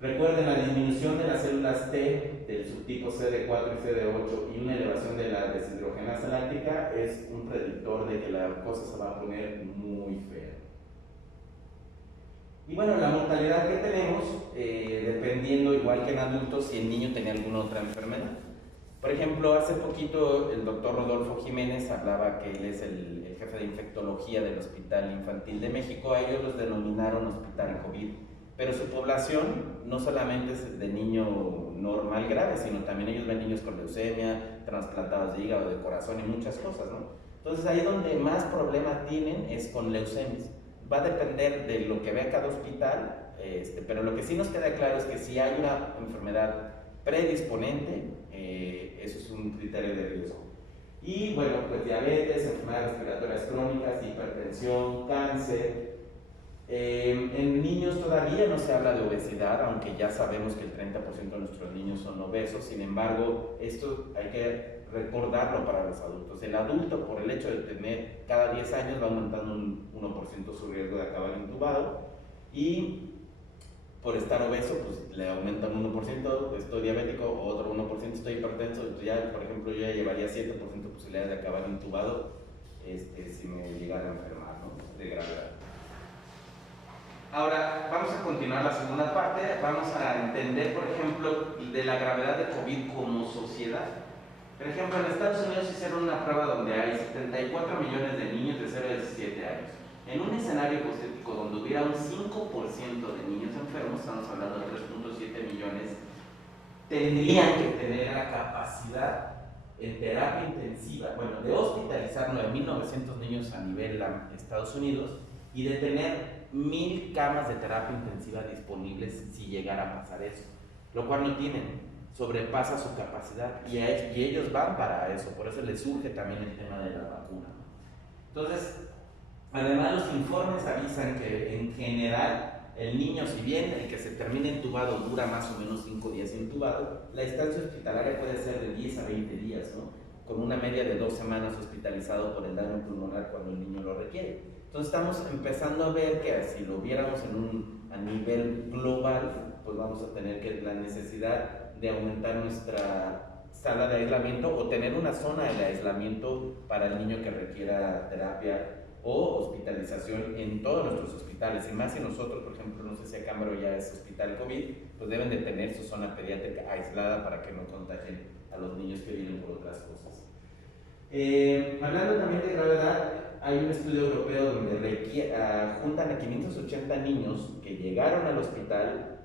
Recuerden, la disminución de las células T del subtipo CD4 y CD8 y una elevación de la deshidrogenasa láctica es un predictor de que la cosa se va a poner muy fea. Y bueno, la mortalidad que tenemos, dependiendo igual que en adultos, si el niño tenía alguna otra enfermedad. Por ejemplo, hace poquito el doctor Rodolfo Jiménez hablaba que él es el jefe de infectología del Hospital Infantil de México. A ellos los denominaron Hospital COVID, pero su población no solamente es de niño normal grave, sino también ellos ven niños con leucemia, trasplantados de hígado, de corazón y muchas cosas, ¿no? Entonces ahí donde más problema tienen es con leucemias. Va a depender de lo que vea cada hospital, pero lo que sí nos queda claro es que si hay una enfermedad predisponente, eso es un criterio de riesgo. Y bueno, pues diabetes, enfermedades respiratorias crónicas, hipertensión, cáncer. En niños todavía no se habla de obesidad, aunque ya sabemos que el 30% de nuestros niños son obesos. Sin embargo, esto hay que recordarlo para los adultos. El adulto, por el hecho de tener cada 10 años, va aumentando un 1% su riesgo de acabar intubado, y por estar obeso, pues le aumentan un 1%, estoy diabético, otro 1%, estoy hipertenso, ya, por ejemplo, yo ya llevaría 7% de posibilidades de acabar intubado si me llegara a enfermar, ¿no? De gravedad. Ahora, vamos a continuar la segunda parte, vamos a entender, por ejemplo, de la gravedad de COVID como sociedad. Por ejemplo, en Estados Unidos hicieron una prueba donde hay 74 millones de niños de 0 a 17 años. En un escenario hipotético donde hubiera un 5% de niños enfermos, estamos hablando de 3.7 millones, tendrían que tener la capacidad en terapia intensiva, bueno, de hospitalizar 9.900 niños a nivel Estados Unidos y de tener 1.000 camas de terapia intensiva disponibles si llegara a pasar eso, lo cual no tienen, sobrepasa su capacidad y ellos van para eso, por eso les surge también el tema de la vacuna. Entonces, además los informes avisan que en general el niño, si bien el que se termina intubado dura más o menos 5 días intubado, la estancia hospitalaria puede ser de 10 a 20 días, ¿no? Con una media de 2 semanas hospitalizado por el daño pulmonar cuando el niño lo requiere. Entonces estamos empezando a ver que si lo viéramos a nivel global, pues vamos a tener la necesidad de aumentar nuestra sala de aislamiento o tener una zona de aislamiento para el niño que requiera terapia o hospitalización en todos nuestros hospitales, y más si nosotros, por ejemplo, no sé si Acámbaro ya es hospital COVID, pues deben de tener su zona pediátrica aislada para que no contagien a los niños que vienen por otras cosas. Hablando también de gravedad, hay un estudio europeo donde juntan a 580 niños que llegaron al hospital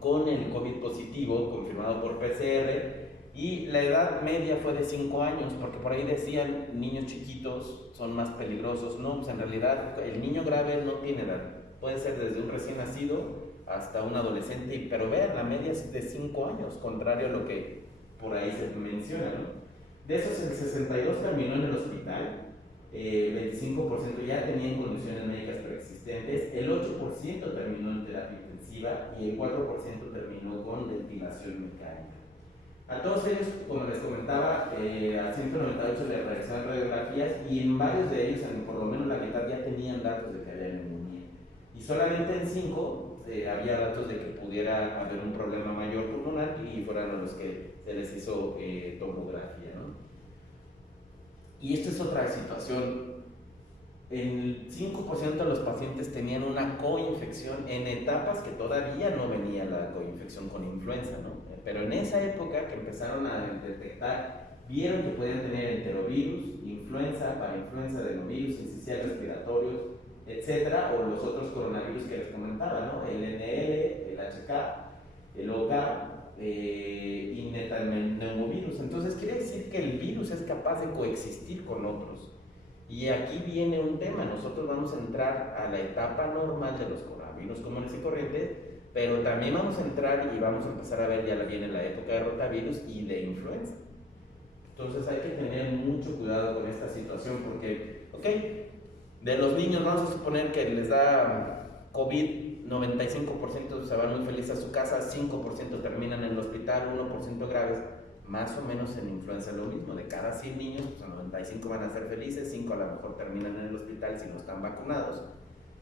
con el COVID positivo, confirmado por PCR, y la edad media fue de 5 años, porque por ahí decían niños chiquitos son más peligrosos. No, pues en realidad el niño grave no tiene edad, puede ser desde un recién nacido hasta un adolescente, pero vean, la media es de 5 años, contrario a lo que por ahí se menciona, ¿no? De esos, el 62 terminó en el hospital, el 25% ya tenían condiciones médicas preexistentes, el 8% terminó en terapia intensiva y el 4% terminó con ventilación mecánica. A todos ellos, como les comentaba, a 198 les realizaron radiografías y en varios de ellos, por lo menos la mitad, ya tenían datos de que había neumonía. Y solamente en 5 había datos de que pudiera haber un problema mayor pulmonar y fueron a los que se les hizo tomografía, ¿no? Y esta es otra situación. El 5% de los pacientes tenían una coinfección en etapas que todavía no venía la coinfección con influenza, ¿no? Pero en esa época que empezaron a detectar, vieron que podían tener enterovirus, influenza, parainfluenza, adenovirus, sincicial respiratorios, etcétera, o los otros coronavirus que les comentaba, ¿no? El NL, el HK, el OK, y neumovirus. Entonces quiere decir que el virus es capaz de coexistir con otros. Y aquí viene un tema, nosotros vamos a entrar a la etapa normal de los coronavirus comunes y corrientes, pero también vamos a entrar y vamos a empezar a ver, ya viene la época de rotavirus y de influenza. Entonces hay que tener mucho cuidado con esta situación porque, ok, de los niños vamos a suponer que les da COVID, 95% se van muy felices a su casa, 5% terminan en el hospital, 1% graves. Más o menos en influenza es lo mismo, de cada 100 niños, pues 95 van a ser felices, 5 a lo mejor terminan en el hospital si no están vacunados.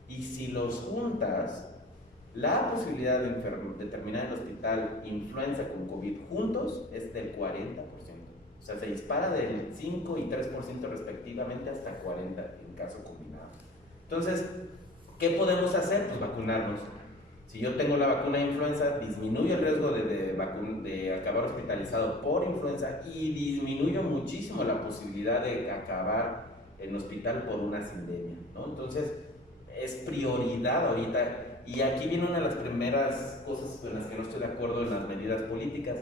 Y si los juntas, la posibilidad de terminar en el hospital influenza con COVID juntos es del 40%. O sea, se dispara del 5 y 3% respectivamente hasta 40% en caso combinado. Entonces, ¿qué podemos hacer? Pues vacunarnos. Si yo tengo la vacuna de influenza, disminuyo el riesgo de acabar hospitalizado por influenza y disminuyo muchísimo la posibilidad de acabar en hospital por una sindemia, ¿no? Entonces, es prioridad ahorita. Y aquí viene una de las primeras cosas en las que no estoy de acuerdo en las medidas políticas.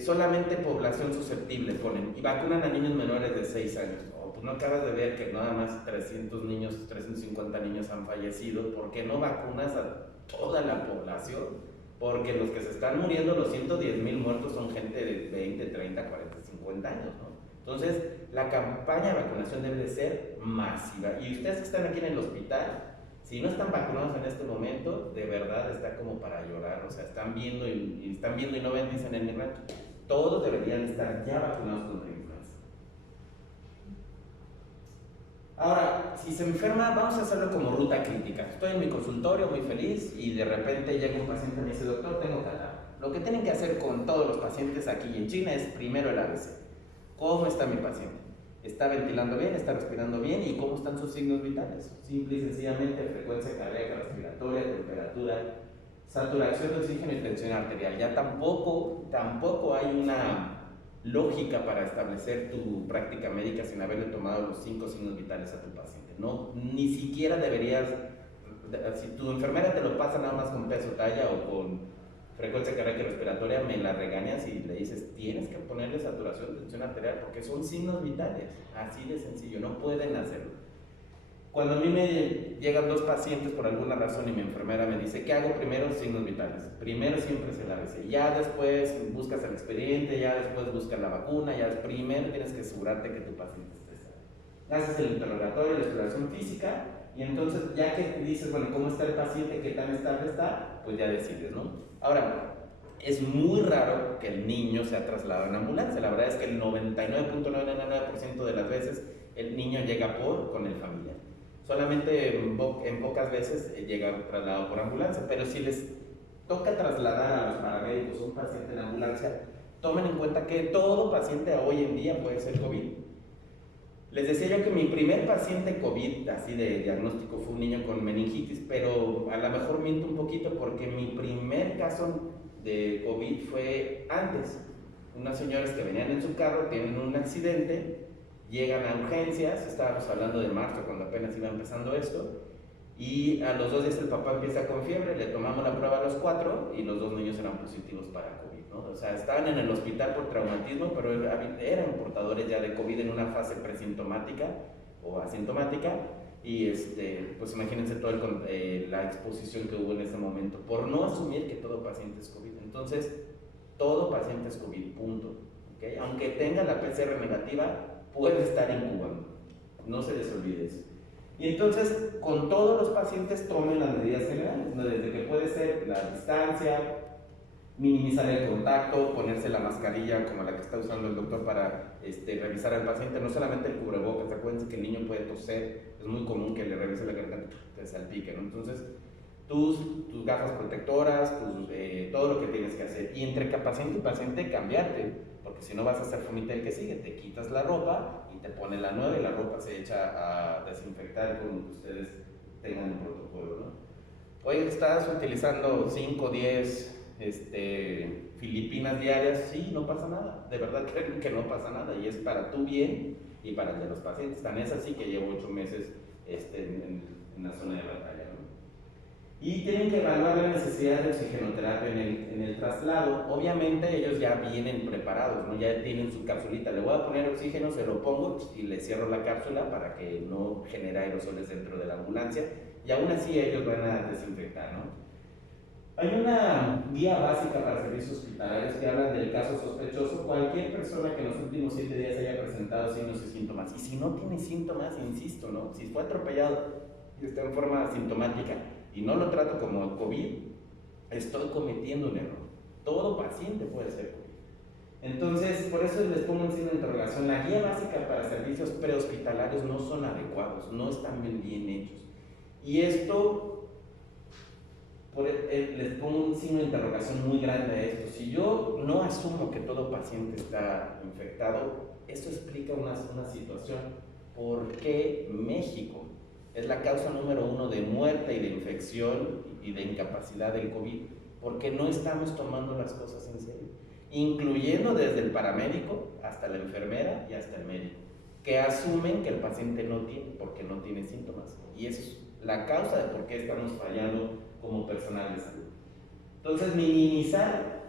Solamente población susceptible ponen y vacunan a niños menores de 6 años. Pues no acabas de ver que nada más 300 niños, 350 niños han fallecido. ¿Por qué no vacunas a toda la población? Porque los que se están muriendo, los 110,000 muertos, son gente de 20, 30, 40, 50 años, ¿no? Entonces, la campaña de vacunación debe de ser masiva. Y ustedes que están aquí en el hospital, si no están vacunados en este momento, de verdad está como para llorar. O sea, están viendo y no ven, dicen en mi rancho. Todos deberían estar ya vacunados contra la influenza. Ahora, si se enferma, vamos a hacerlo como ruta crítica. Estoy en mi consultorio muy feliz y de repente llega un paciente y me dice: doctor, tengo catarro. Lo que tienen que hacer con todos los pacientes aquí en China es primero el ABC. ¿Cómo está mi paciente? ¿Está ventilando bien? ¿Está respirando bien? ¿Y cómo están sus signos vitales? Simple y sencillamente frecuencia cardíaca, respiratoria, temperatura, saturación de oxígeno y tensión arterial. Ya tampoco hay una lógica para establecer tu práctica médica sin haberle tomado los 5 signos vitales a tu paciente. No, ni siquiera deberías, si tu enfermera te lo pasa nada más con peso, talla o con frecuencia cardíaca y respiratoria, me la regañas y le dices: tienes que ponerle saturación, tensión arterial, porque son signos vitales, así de sencillo, no pueden hacerlo. Cuando a mí me llegan 2 pacientes por alguna razón y mi enfermera me dice: ¿qué hago primero? Signos vitales. Primero siempre es el ABC, ya después buscas el expediente, ya después buscas la vacuna, ya primero tienes que asegurarte que tu paciente esté sano. Haces el interrogatorio, la exploración física, y entonces ya que dices, bueno, ¿cómo está el paciente? ¿Qué tan estable está? Pues ya decides, ¿no? Ahora, es muy raro que el niño sea trasladado en ambulancia. La verdad es que el 99.99% de las veces el niño llega con el familiar. Solamente en pocas veces llega trasladado por ambulancia, pero si les toca trasladar a los paramédicos a un paciente en ambulancia, tomen en cuenta que todo paciente hoy en día puede ser COVID. Les decía yo que mi primer paciente COVID, así de diagnóstico, fue un niño con meningitis, pero a lo mejor miento un poquito porque mi primer caso de COVID fue antes. Unas señoras que venían en su carro, tienen un accidente, llegan a urgencias, estábamos hablando de marzo cuando apenas iba empezando esto, y a los 2 días el papá empieza con fiebre, le tomamos la prueba a los 4 y los 2 niños eran positivos para COVID, ¿no? O sea, estaban en el hospital por traumatismo, pero eran portadores ya de COVID en una fase presintomática o asintomática, y pues imagínense toda la exposición que hubo en ese momento, por no asumir que todo paciente es COVID. Entonces, todo paciente es COVID, punto. ¿Okay? Aunque tenga la PCR negativa, puede estar incubando. No se les olvide eso. Y entonces, con todos los pacientes tomen las medidas generales, ¿no? Desde que puede ser la distancia, minimizar el contacto, ponerse la mascarilla como la que está usando el doctor para revisar al paciente, no solamente el cubrebocas. Acuérdense que el niño puede toser, es muy común que le revise la garganta, te salpique, ¿no? Entonces, tus gafas protectoras, todo lo que tienes que hacer. Y entre paciente y paciente cambiarte, porque si no vas a hacer fumita el que sigue, te quitas la ropa y te pones la nueva y la ropa se echa a desinfectar como que ustedes tengan el protocolo, ¿no? Hoy estás utilizando 5, 10 Filipinas diarias, sí, no pasa nada, de verdad creo que no pasa nada y es para tu bien y para el de los pacientes. Tan es así que llevo 8 meses en la zona de batalla, ¿no? Y tienen que evaluar la necesidad de oxigenoterapia en el traslado. Obviamente ellos ya vienen preparados, ¿no? Ya tienen su capsulita, le voy a poner oxígeno, se lo pongo y le cierro la cápsula para que no genere aerosoles dentro de la ambulancia, y aún así ellos van a desinfectar, ¿no? Hay una guía básica para servicios hospitalarios que habla del caso sospechoso. Cualquier persona que en los últimos 7 días haya presentado signos y síntomas, y si no tiene síntomas, insisto, ¿no? Si fue atropellado y está en forma asintomática y no lo trato como COVID, estoy cometiendo un error. Todo paciente puede ser COVID. Entonces, por eso les pongo en signo de interrogación. La guía básica para servicios prehospitalarios no son adecuados, no están bien hechos. Y esto, les pongo un signo de interrogación muy grande a esto. Si yo no asumo que todo paciente está infectado, esto explica una situación. ¿Por qué México es la causa número 1 de muerte y de infección y de incapacidad del COVID? Porque no estamos tomando las cosas en serio, incluyendo desde el paramédico hasta la enfermera y hasta el médico, que asumen que el paciente no tiene, porque no tiene síntomas. Y eso es la causa de por qué estamos fallando como personal de salud. Entonces, minimizar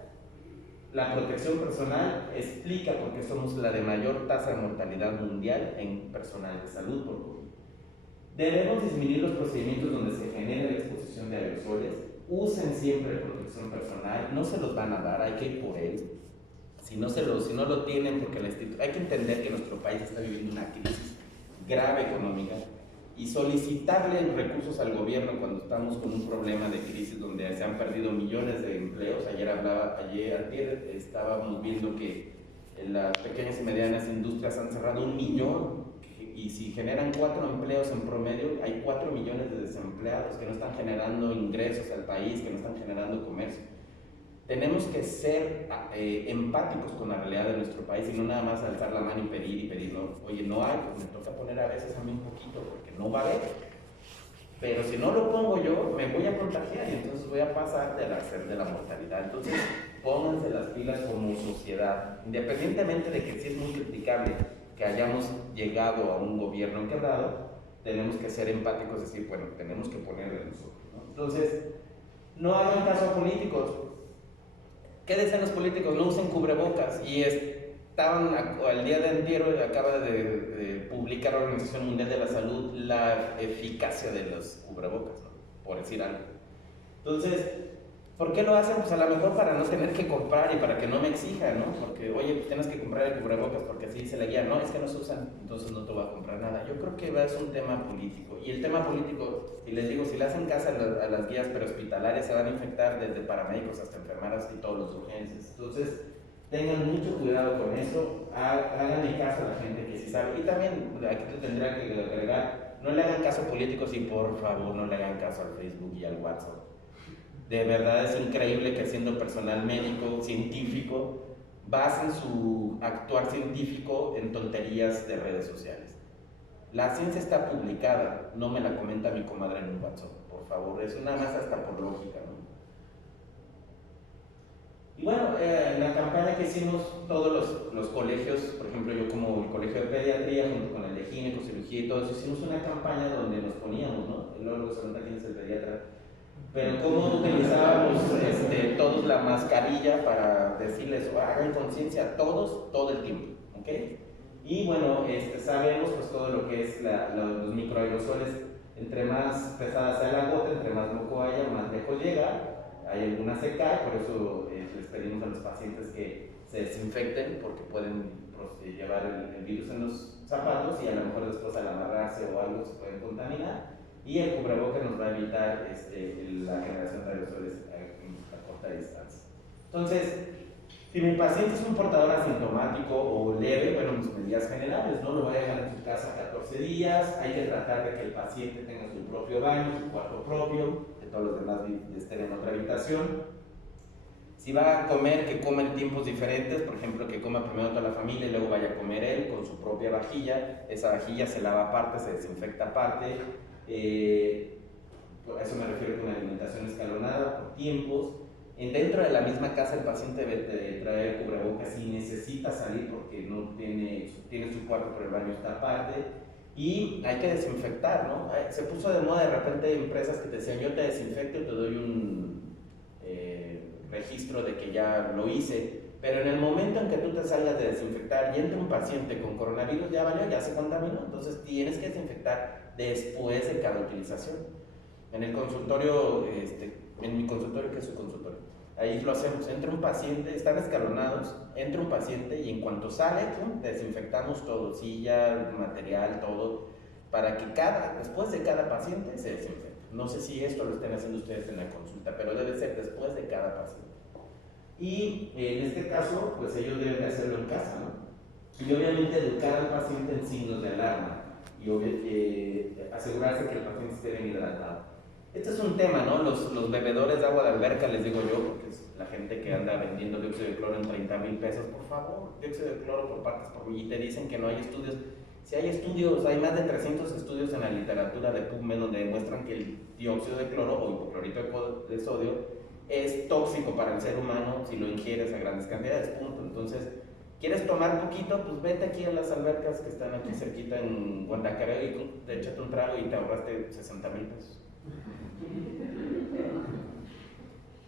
la protección personal explica por qué somos la de mayor tasa de mortalidad mundial en personal de salud por COVID. Debemos disminuir los procedimientos donde se genera la exposición de aerosoles. Usen siempre protección personal, no se los van a dar, hay que ir por él. Si no lo tienen, porque hay que entender que nuestro país está viviendo una crisis grave económica, y solicitarle recursos al gobierno cuando estamos con un problema de crisis donde se han perdido millones de empleos. Ayer estábamos viendo que las pequeñas y medianas industrias han cerrado 1 millón, y si generan 4 empleos en promedio, hay 4 millones de desempleados que no están generando ingresos al país, que no están generando comercio. Tenemos que ser empáticos con la realidad de nuestro país y no nada más alzar la mano y pedir, ¿no? Oye, no hay, pues me toca poner a veces a mí un poquito porque no va a haber. Pero si no lo pongo yo, me voy a contagiar y entonces voy a pasar de la mortalidad. Entonces, pónganse las pilas como sociedad, independientemente de que sí es muy criticable que hayamos llegado a un gobierno quebrado, tenemos que ser empáticos, es decir, bueno, tenemos que poner de nosotros, ¿no? Entonces, no hagan caso a políticos. ¿Qué dicen los políticos? No usen cubrebocas. Y estaban al día de antier, acaba de publicar la Organización Mundial de la Salud la eficacia de los cubrebocas, ¿no? Por decir algo. Entonces, ¿por qué lo hacen? Pues a lo mejor para no tener que comprar y para que no me exijan, ¿no? Porque, oye, pues tienes que comprar el cubrebocas porque así dice la guía. No, es que no se usan, entonces no te voy a comprar nada. Yo creo que es un tema político. Y el tema político, y les digo, si le hacen caso a las guías prehospitalarias, se van a infectar desde paramédicos hasta enfermeras y todos los urgencias. Entonces, tengan mucho cuidado con eso. Háganle caso a la gente que sí sabe. Y también, aquí te tendría que agregar, no le hagan caso a políticos y por favor no le hagan caso al Facebook y al WhatsApp. De verdad es increíble que siendo personal médico, científico, basen su actuar científico en tonterías de redes sociales. La ciencia está publicada, no me la comenta mi comadre en un WhatsApp, por favor, eso nada más hasta por lógica, ¿no? Y bueno, la campaña que hicimos todos los colegios, por ejemplo yo como el colegio de pediatría junto con el de ginecocirugía y todo eso, hicimos una campaña donde nos poníamos, ¿no? Luego se pregunta quién es el pediatra, pero cómo utilizábamos todos la mascarilla para decirles, hagan conciencia todos, todo el tiempo, ¿ok? Y bueno, sabemos pues todo lo que es los microaerosoles, entre más pesada sea la gota, entre más moco haya, más lejos llega. Hay algunas se cae, por eso les pedimos a los pacientes que se desinfecten porque pueden llevar el virus en los zapatos y a lo mejor después al amarrarse o algo se pueden contaminar. Y el cubrebocas nos va a evitar la generación de aerosoles a corta distancia. Entonces, si mi paciente es un portador asintomático o leve, bueno, mis medidas generales, ¿no? Lo voy a dejar en su casa 14 días, hay que tratar de que el paciente tenga su propio baño, su cuarto propio, que todos los demás estén en otra habitación. Si va a comer, que coma en tiempos diferentes, por ejemplo, que coma primero toda la familia y luego vaya a comer él con su propia vajilla. Esa vajilla se lava aparte, se desinfecta aparte. A eso me refiero con alimentación escalonada, por tiempos. Dentro de la misma casa el paciente debe traer cubrebocas si necesita salir porque no tiene su cuarto, pero el baño está aparte. Y hay que desinfectar, ¿no? Se puso de moda de repente empresas que te decían, yo te desinfecto y te doy un registro de que ya lo hice, pero en el momento en que tú te salgas de desinfectar y entra un paciente con coronavirus, ya valió, ya se contaminó, entonces tienes que desinfectar después de cada utilización. En el consultorio, en mi consultorio, que es su consultorio, ahí lo hacemos, entra un paciente, están escalonados, entra un paciente y en cuanto sale, desinfectamos todo, silla, material, todo, para que después de cada paciente se desinfecte. No sé si esto lo estén haciendo ustedes en la consulta, pero debe ser después de cada paciente. Y en este caso, pues ellos deben de hacerlo en casa, ¿no? Y obviamente educar al paciente en signos de alarma y asegurarse que el paciente esté bien hidratado. Este es un tema, ¿no? Los bebedores de agua de alberca, les digo yo, porque es la gente que anda vendiendo dióxido de cloro en 30,000 pesos, por favor, dióxido de cloro por partes por millón, y te dicen que no hay estudios. Si hay estudios, hay más de 300 estudios en la literatura de PubMed donde demuestran que el dióxido de cloro o hipoclorito de sodio es tóxico para el ser humano si lo ingieres a grandes cantidades, punto. Entonces, ¿quieres tomar poquito? Pues vete aquí a las albercas que están aquí cerquita en Guandacareo y te échate un trago y te ahorraste 60,000 pesos.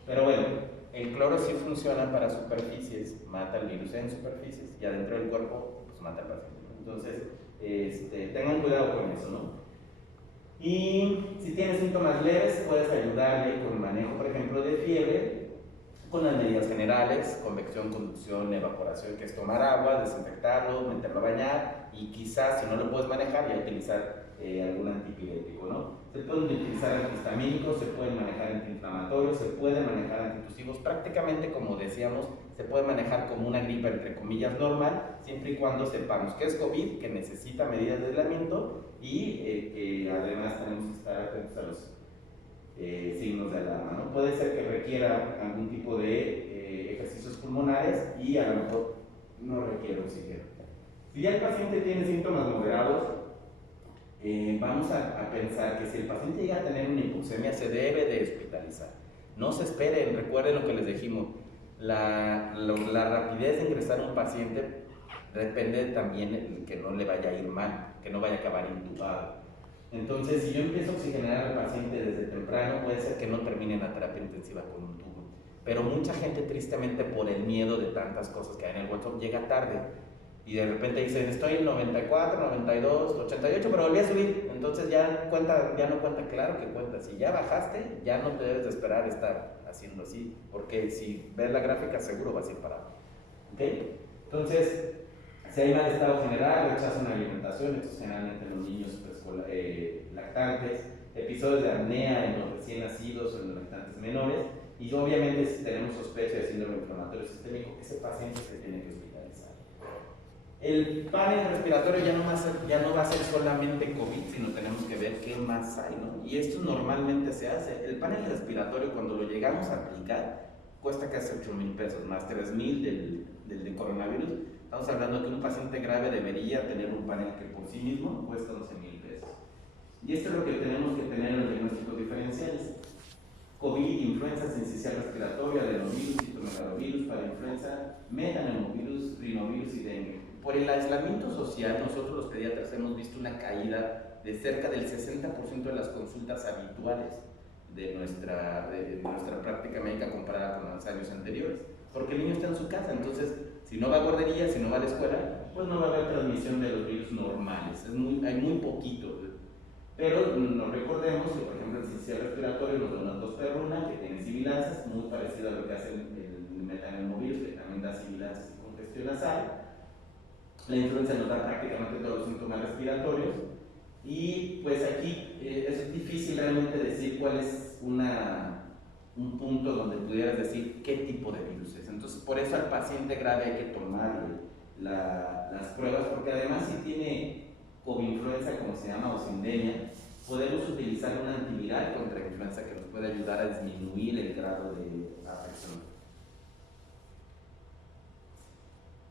Pero bueno, el cloro sí funciona para superficies, mata el virus en superficies y adentro del cuerpo pues mata al paciente. Entonces, tengan cuidado con eso, ¿no? Y si tienes síntomas leves, puedes ayudarle con el manejo, por ejemplo, de fiebre, con las medidas generales, convección, conducción, evaporación, que es tomar agua, desinfectarlo, meterlo a bañar y quizás, si no lo puedes manejar, ya utilizar algún antipirético, ¿no? Se pueden utilizar antihistamínicos, se pueden manejar antiinflamatorios, se pueden manejar antitusivos, prácticamente como decíamos, se puede manejar como una gripe entre comillas normal, siempre y cuando sepamos que es COVID, que necesita medidas de aislamiento y que además tenemos que estar atentos a los signos de alarma, ¿no? Puede ser que requiera algún tipo de ejercicios pulmonares y a lo mejor no requiere oxígeno. Si ya el paciente tiene síntomas moderados, vamos a pensar que si el paciente llega a tener una hipoxemia se debe de hospitalizar. No se esperen, recuerden lo que les dijimos, la rapidez de ingresar a un paciente depende también de que no le vaya a ir mal, que no vaya a acabar intubado. Entonces, si yo empiezo a oxigenar al paciente desde temprano, puede ser que no termine en la terapia intensiva con un tubo. Pero mucha gente, tristemente, por el miedo de tantas cosas que hay en el WhatsApp, llega tarde. Y de repente dicen, estoy en 94, 92, 88, pero volví a subir. Entonces ya no cuenta, claro que cuenta. Si ya bajaste, ya no te debes de esperar estar haciendo así, porque si ves la gráfica seguro vas a ir parado. ¿Ok? Entonces, si hay mal estado general, rechazo en la alimentación, esto es generalmente en los niños lactantes, episodios de apnea en los recién nacidos o en los lactantes menores, y obviamente si tenemos sospecha de síndrome inflamatorio sistémico, ese paciente se tiene que hospitalizar. El panel respiratorio ya no va a ser solamente COVID, sino tenemos que ver qué más hay, ¿no? Y esto normalmente se hace. El panel respiratorio, cuando lo llegamos a aplicar, cuesta casi 8,000 pesos, más 3,000 del de coronavirus. Estamos hablando que un paciente grave debería tener un panel que por sí mismo cuesta 12,000 pesos. Y esto es lo que tenemos que tener en los diagnósticos diferenciales. COVID, influenza sincicial respiratoria, adenovirus, citomegalovirus, parainfluenza, metapneumovirus, rinovirus y dengue. Por el aislamiento social, nosotros los pediatras hemos visto una caída de cerca del 60% de las consultas habituales de nuestra práctica médica comparada con los años anteriores, porque el niño está en su casa. Entonces, si no va a guardería, si no va a la escuela, pues no va a haber transmisión de los virus normales, hay muy poquito. Pero nos recordemos que, por ejemplo, el sincicial respiratorio nos da una tos perruna que tiene sibilancias, muy parecido a lo que hace el metapneumovirus, que también da sibilancias y congestión nasal. La influenza nos da prácticamente todos los síntomas respiratorios. Y pues aquí es difícil realmente decir cuál es un punto donde pudieras decir qué tipo de virus es. Entonces, por eso al paciente grave hay que tomarle las pruebas, porque además si tiene COVID-influenza, como se llama, o sindemia, podemos utilizar un antiviral contra influenza que nos puede ayudar a disminuir el grado de afección.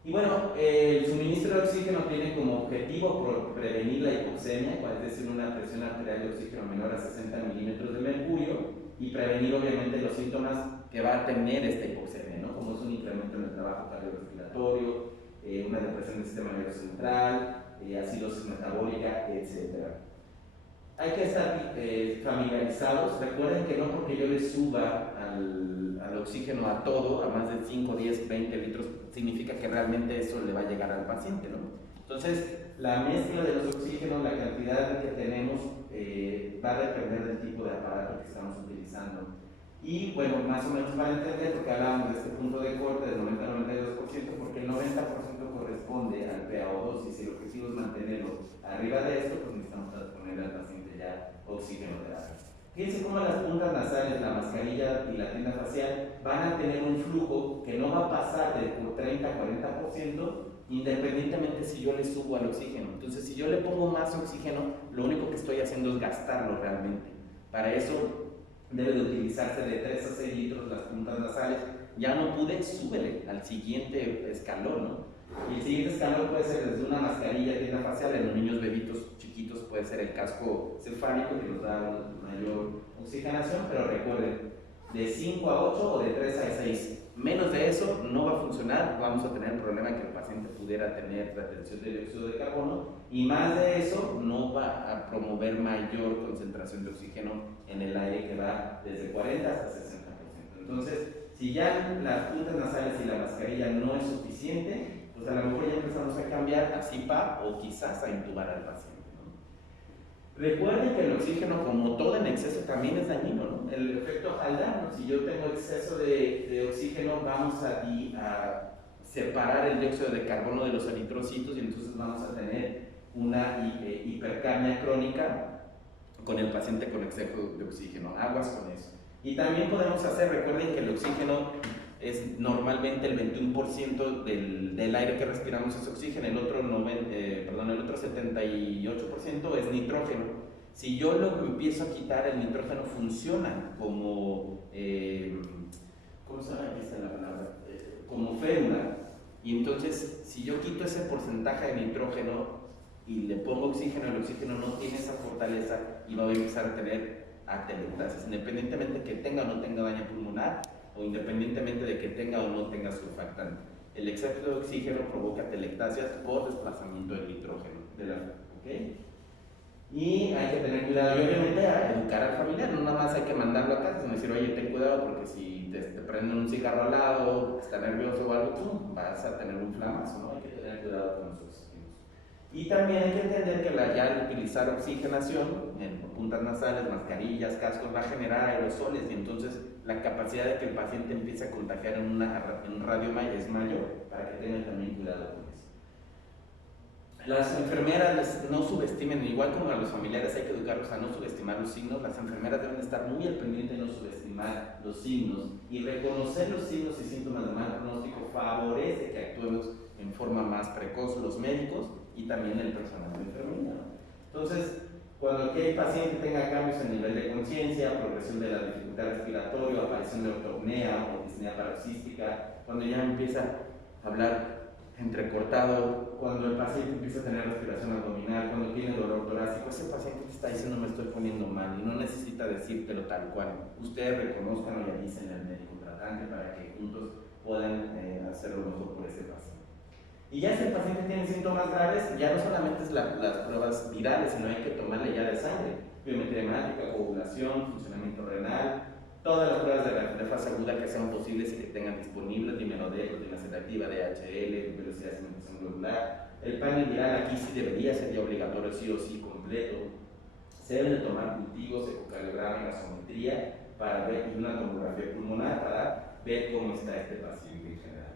Y bueno, el suministro de oxígeno tiene como objetivo prevenir la hipoxemia, es decir, una presión arterial de oxígeno menor a 60 milímetros de mercurio, y prevenir obviamente los síntomas que va a tener esta hipoxemia, ¿no? Como es un incremento en el trabajo cardiorrespiratorio, una depresión del sistema nervioso central, acidosis metabólica, etc. Hay que estar familiarizados. Recuerden que no porque yo le suba al oxígeno a todo, a más de 5, 10, 20 litros, significa que realmente eso le va a llegar al paciente, ¿no? Entonces, la mezcla de los oxígenos, la cantidad que tenemos, va a depender del tipo de aparato que estamos utilizando. Y bueno, más o menos para entender, porque hablamos de este punto de corte del 90-92%, porque el 90% corresponde al PaO2, y si el objetivo es mantenerlo arriba de esto, pues necesitamos ponerle al paciente ya oxígeno terapia. Fíjense cómo las puntas nasales, la mascarilla y la tienda facial van a tener un flujo que no va a pasar del 30-40%, independientemente si yo le subo al oxígeno. Entonces, si yo le pongo más oxígeno, lo único que estoy haciendo es gastarlo realmente. Para eso debe de utilizarse de 3 a 6 litros las puntas nasales. Ya no pude, súbele al siguiente escalón, ¿no? Y el siguiente escalón puede ser desde una mascarilla tienda facial, en los niños bebitos chiquitos puede ser el casco cefálico que nos da mayor oxigenación, pero recuerden, de 5 a 8 o de 3 a 6. Menos de eso no va a funcionar, vamos a tener el problema de que el paciente pudiera tener retención de dióxido de carbono, y más de eso no va a promover mayor concentración de oxígeno en el aire, que va desde 40 hasta 60%. Entonces, si ya las puntas nasales y la mascarilla no es suficiente, pues a lo mejor ya empezamos a cambiar a CPAP o quizás a intubar al paciente, ¿no? Recuerden que el oxígeno, como todo en exceso, también es dañino, ¿no? El efecto Haldane, si yo tengo exceso de oxígeno, vamos a separar el dióxido de carbono de los eritrocitos, y entonces vamos a tener una hipercapnia crónica con el paciente con exceso de oxígeno. Aguas con eso. Y también podemos hacer, recuerden que el oxígeno es normalmente el 21% del aire que respiramos es oxígeno, el otro 78% es nitrógeno. Si yo lo empiezo a quitar, el nitrógeno funciona como, ¿cómo se llama? Aquí está la palabra, como férula. Y entonces, si yo quito ese porcentaje de nitrógeno y le pongo oxígeno, el oxígeno no tiene esa fortaleza y va a empezar a tener atelectasias, independientemente que tenga o no tenga daño pulmonar, o independientemente de que tenga o no tenga surfactante. El exceso de oxígeno provoca atelectasias por desplazamiento del nitrógeno. ¿Okay? Y hay que tener cuidado, y obviamente a educar al familiar, no nada más hay que mandarlo a casa, sino decir, oye, ten cuidado porque si te prenden un cigarro al lado, está nervioso o algo, tú vas a tener un flamazo, ¿no? Hay que tener cuidado con los oxígenos. Y también hay que entender que ya al utilizar oxigenación en puntas nasales, mascarillas, cascos, va a generar aerosoles, y entonces la capacidad de que el paciente empiece a contagiar en un radio es mayor, para que tengan también cuidado con eso. Las enfermeras no subestimen, igual como a los familiares hay que educarlos a no subestimar los signos, las enfermeras deben estar muy al pendiente de no subestimar los signos, y reconocer los signos y síntomas de mal pronóstico favorece que actuemos en forma más precoz los médicos y también el personal de enfermería, ¿no? Entonces, cuando el paciente tenga cambios en nivel de conciencia, progresión de la dificultad respiratoria, aparición de ortopnea o disnea paroxística, cuando ya empieza a hablar entrecortado, cuando el paciente empieza a tener respiración abdominal, cuando tiene dolor torácico, ese paciente te está diciendo me estoy poniendo mal y no necesita decírtelo tal cual. Ustedes reconozcan y avisen al médico tratante para que juntos puedan hacer lo mejor por ese paciente. Y ya si el paciente tiene síntomas graves, ya no solamente es las pruebas virales, sino hay que tomarle ya de sangre, biometría hemática, coagulación, funcionamiento renal, todas las pruebas de fase aguda que sean posibles y que tengan disponibles, dimenodec, proteína selectiva, DHL, velocidad de cimentación globular. El panel viral aquí sí debería ser ya obligatorio, sí o sí, completo. Se deben de tomar cultivos, ecocardiograma y gasometría para ver, y una tomografía pulmonar para ver cómo está este paciente en general.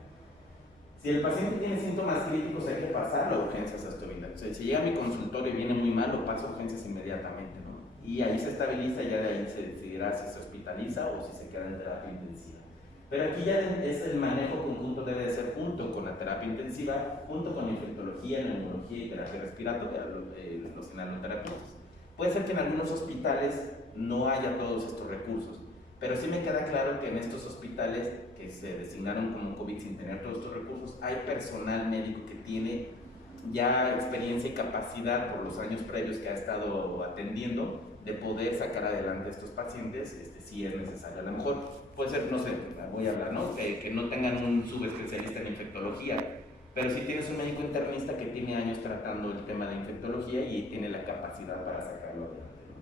Si el paciente tiene síntomas críticos, hay que pasarlo a urgencias hasta ahorita. O sea, si llega a mi consultorio y viene muy mal, lo paso a urgencias inmediatamente, ¿no? Y ahí se estabiliza, ya de ahí se decidirá si se hospitaliza o si se queda en terapia intensiva. Pero aquí ya es el manejo conjunto, debe de ser junto con la terapia intensiva, junto con la infectología, neumología y terapia respiratoria, los inhaloterapeutas. Puede ser que en algunos hospitales no haya todos estos recursos, pero sí me queda claro que en estos hospitales que se designaron como COVID sin tener todos estos recursos, hay personal médico que tiene ya experiencia y capacidad por los años previos que ha estado atendiendo de poder sacar adelante a estos pacientes si es necesario. A lo mejor puede ser, no sé, voy a hablar, ¿no? Que no tengan un subespecialista en infectología, pero si tienes un médico internista que tiene años tratando el tema de infectología y tiene la capacidad para sacarlo adelante, ¿no?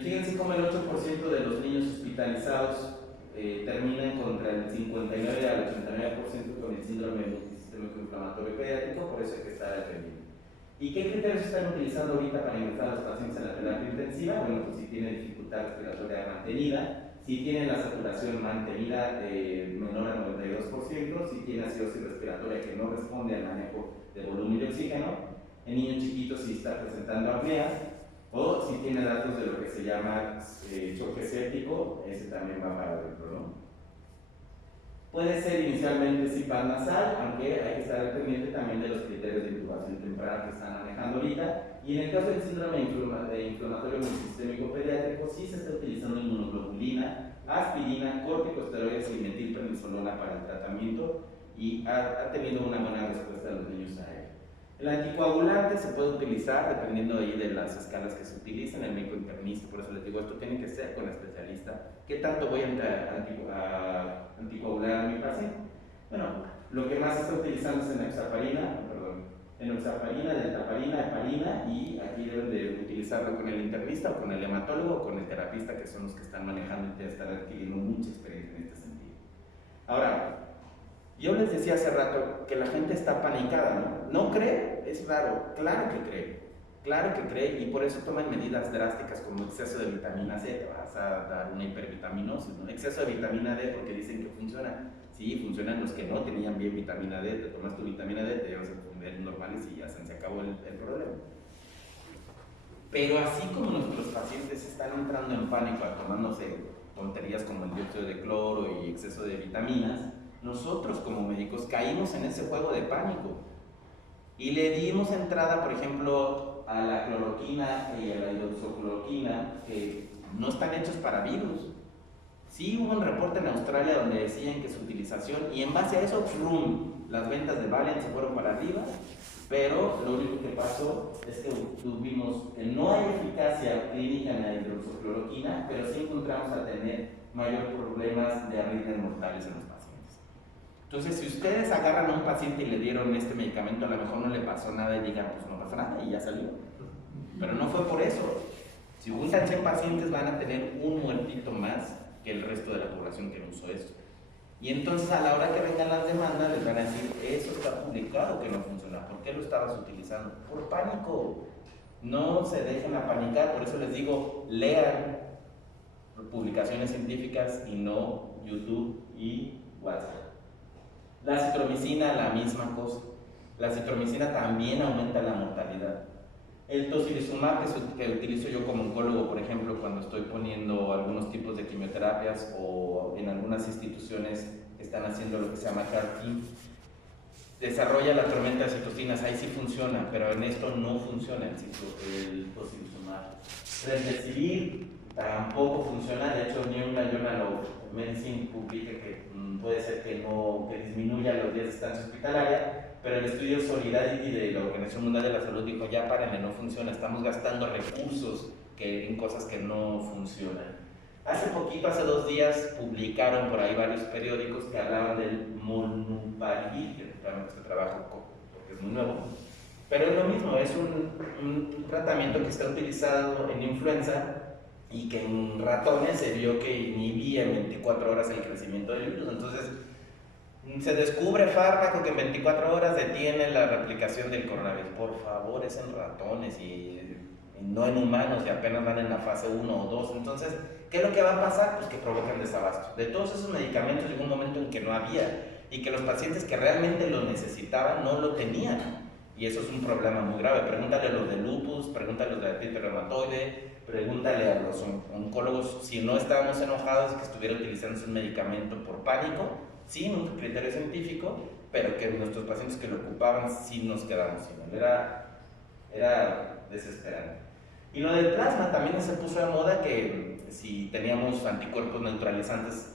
Fíjense cómo el 8% de los niños hospitalizados terminan contra el 59 al 89% con el síndrome multisistémico inflamatorio pediátrico, por eso hay que estar al pendiente. ¿Y qué criterios están utilizando ahorita para ingresar a los pacientes a la terapia intensiva? Bueno, pues si tienen dificultad respiratoria mantenida, si tienen la saturación mantenida menor al 92%, si tienen acidosis respiratoria que no responde al manejo de volumen de oxígeno, en niños chiquitos si está presentando apneas, o si tiene datos de lo que se llama choque séptico, ese también va para adentro, ¿no? Puede ser inicialmente CPAP nasal, aunque hay que estar al pendiente también de los criterios de intubación temprana que están manejando ahorita. Y en el caso del síndrome inflamatorio multisistémico pediátrico, sí se está utilizando inmunoglobulina, aspirina, corticosteroides y metilprednisolona para el tratamiento y ha tenido una buena respuesta de los niños a él. El anticoagulante se puede utilizar dependiendo de, ahí de las escalas que se utilicen, el médico internista, por eso les digo, esto tiene que ser con el especialista. ¿Qué tanto voy a anticoagular a mi paciente? Bueno, lo que más se está utilizando es enoxaparina, deltaparina, heparina, y aquí deben de utilizarlo con el internista o con el hematólogo o con el terapista, que son los que están manejando y están adquiriendo mucha experiencia en este sentido. Ahora, yo les decía hace rato que la gente está panicada, ¿no? ¿No cree? Es raro. Claro que cree, y por eso toman medidas drásticas como exceso de vitamina C, te vas a dar una hipervitaminosis, ¿no? Exceso de vitamina D porque dicen que funciona. Sí, funcionan los que no tenían bien vitamina D, te tomas tu vitamina D, te llevas a niveles normales y ya se acabó el problema. Pero así como nuestros pacientes están entrando en pánico tomándose tonterías como el dióxido de cloro y exceso de vitaminas, nosotros como médicos caímos en ese juego de pánico y le dimos entrada, por ejemplo, a la cloroquina y a la hidroxicloroquina, que no están hechos para virus. Sí hubo un reporte en Australia donde decían que su utilización, y en base a eso, las ventas de Valiant se fueron para arriba, pero lo único que pasó es que tuvimos que no hay eficacia clínica en la hidroxicloroquina, pero sí encontramos a tener mayor problemas de arritmias mortales en los pacientes. Entonces, si ustedes agarran a un paciente y le dieron este medicamento, a lo mejor no le pasó nada y digan, pues no pasa nada y ya salió. Pero no fue por eso. Si usan 100 pacientes, van a tener un muertito más que el resto de la población que no usó eso. Y entonces, a la hora que vengan las demandas, les van a decir, eso está publicado que no funciona. ¿Por qué lo estabas utilizando? Por pánico. No se dejen apanicar, por eso les digo, lean publicaciones científicas y no YouTube y WhatsApp. La citromicina, la misma cosa. La citromicina también aumenta la mortalidad. El tocilizumab que utilizo yo como oncólogo, por ejemplo, cuando estoy poniendo algunos tipos de quimioterapias o en algunas instituciones que están haciendo lo que se llama CAR-T, desarrolla la tormenta de citocinas, ahí sí funciona, pero en esto no funciona el tocilizumab. Remdesivir tampoco funciona, de hecho New England Journal of Medicine publique que puede ser que disminuya los días de estancia hospitalaria, pero el estudio Solidarity de la Organización Mundial de la Salud dijo, ya párenle, no funciona, estamos gastando recursos en cosas que no funcionan. Hace poquito, hace 2 días, publicaron por ahí varios periódicos que hablaban del Molnupiravir, que realmente este trabajo porque es muy nuevo, pero es lo mismo, es un tratamiento que está utilizado en influenza y que en ratones se vio que inhibía en 24 horas el crecimiento del virus. Entonces, se descubre fármaco que en 24 horas detiene la replicación del coronavirus. Por favor, es en ratones y no en humanos, y apenas van en la fase 1 o 2. Entonces, ¿qué es lo que va a pasar? Pues que provocan desabasto. De todos esos medicamentos llegó un momento en que no había y que los pacientes que realmente lo necesitaban no lo tenían. Y eso es un problema muy grave. Pregúntale a los de lupus, pregúntale a los de artritis reumatoide, pregúntale a los oncólogos si no estábamos enojados que estuviera utilizando un medicamento por pánico, sin un criterio científico, pero que nuestros pacientes que lo ocupaban sí nos quedamos sin él. Era desesperante. Y lo del plasma también se puso de moda, que si teníamos anticuerpos neutralizantes,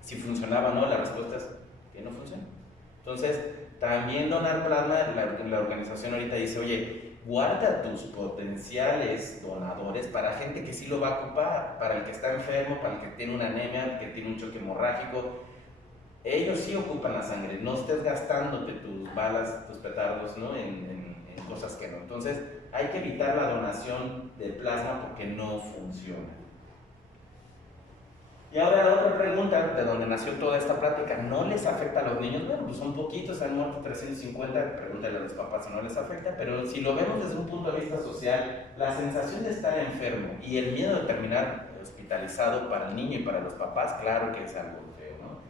si funcionaba o no, la respuesta es que no funciona. Entonces, también donar plasma, la organización ahorita dice, oye, guarda tus potenciales donadores para gente que sí lo va a ocupar, para el que está enfermo, para el que tiene una anemia, el que tiene un choque hemorrágico. Ellos sí ocupan la sangre, no estés gastándote tus balas, tus petardos, ¿no? en cosas que no. Entonces, hay que evitar la donación de plasma porque no funciona. Y ahora la otra pregunta, de donde nació toda esta plática, ¿no les afecta a los niños? Bueno, pues son poquitos, han muerto 350, pregúntale a los papás si no les afecta, pero si lo vemos desde un punto de vista social, la sensación de estar enfermo y el miedo de terminar hospitalizado para el niño y para los papás, claro que es algo feo, ¿no?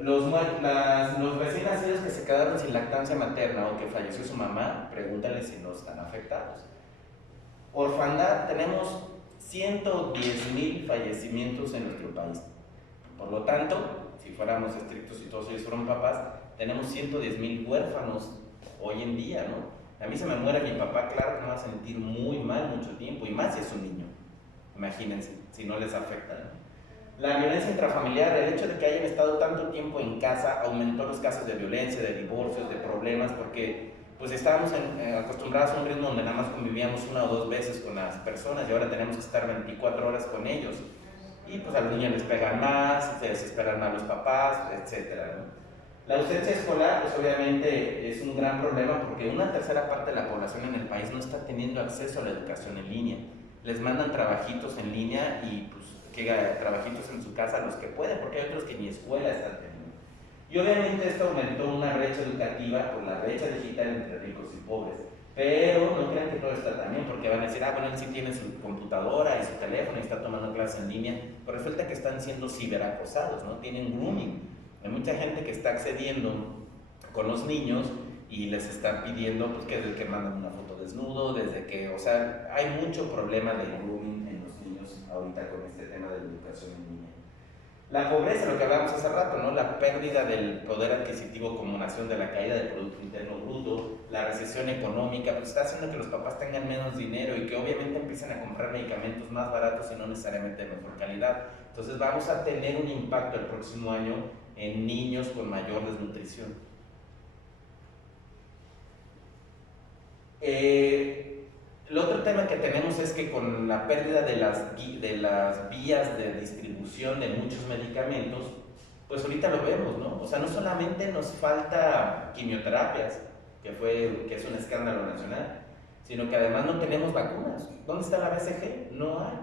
Los recién nacidos que se quedaron sin lactancia materna o que falleció su mamá, pregúntale si no están afectados. Orfandad, tenemos 110,000 fallecimientos en nuestro país. Por lo tanto, si fuéramos estrictos y todos ellos fueron papás, tenemos 110,000 huérfanos hoy en día, ¿no? A mí se me muere mi papá, claro que me va a sentir muy mal mucho tiempo, y más si es un niño. Imagínense, si no les afecta, ¿no? La violencia intrafamiliar, el hecho de que hayan estado tanto tiempo en casa, aumentó los casos de violencia, de divorcios, de problemas, porque pues estábamos acostumbrados a un ritmo donde nada más convivíamos 1 o 2 veces con las personas y ahora tenemos que estar 24 horas con ellos. Y pues a los niños les pegan más, se desesperan más los papás, etc., ¿no? La ausencia escolar, pues obviamente es un gran problema porque una tercera parte de la población en el país no está teniendo acceso a la educación en línea. Les mandan trabajitos en línea y pues que trabajitos en su casa los que pueden, porque hay otros que ni escuela están teniendo. Y obviamente esto aumentó una brecha educativa por la brecha digital entre ricos y pobres. Pero no crean que todo está tan bien, porque van a decir, bueno, él sí tiene su computadora y su teléfono y está tomando clases en línea, pero resulta que están siendo ciberacosados, ¿no? Tienen grooming. Hay mucha gente que está accediendo con los niños y les están pidiendo, pues, que desde que mandan una foto desnudo, desde que, o sea, hay mucho problema de grooming en los niños ahorita con este tema de la educación en línea. La pobreza, lo que hablábamos hace rato, ¿no? La pérdida del poder adquisitivo como nación, de la caída del Producto Interno Bruto, la recesión económica, pues está haciendo que los papás tengan menos dinero y que obviamente empiecen a comprar medicamentos más baratos y no necesariamente de mejor calidad. Entonces vamos a tener un impacto el próximo año en niños con mayor desnutrición. El otro tema que tenemos es que con la pérdida de las vías de distribución de muchos medicamentos, pues ahorita lo vemos, ¿no? O sea, no solamente nos falta quimioterapias, que es un escándalo nacional, sino que además no tenemos vacunas. ¿Dónde está la BCG? No hay.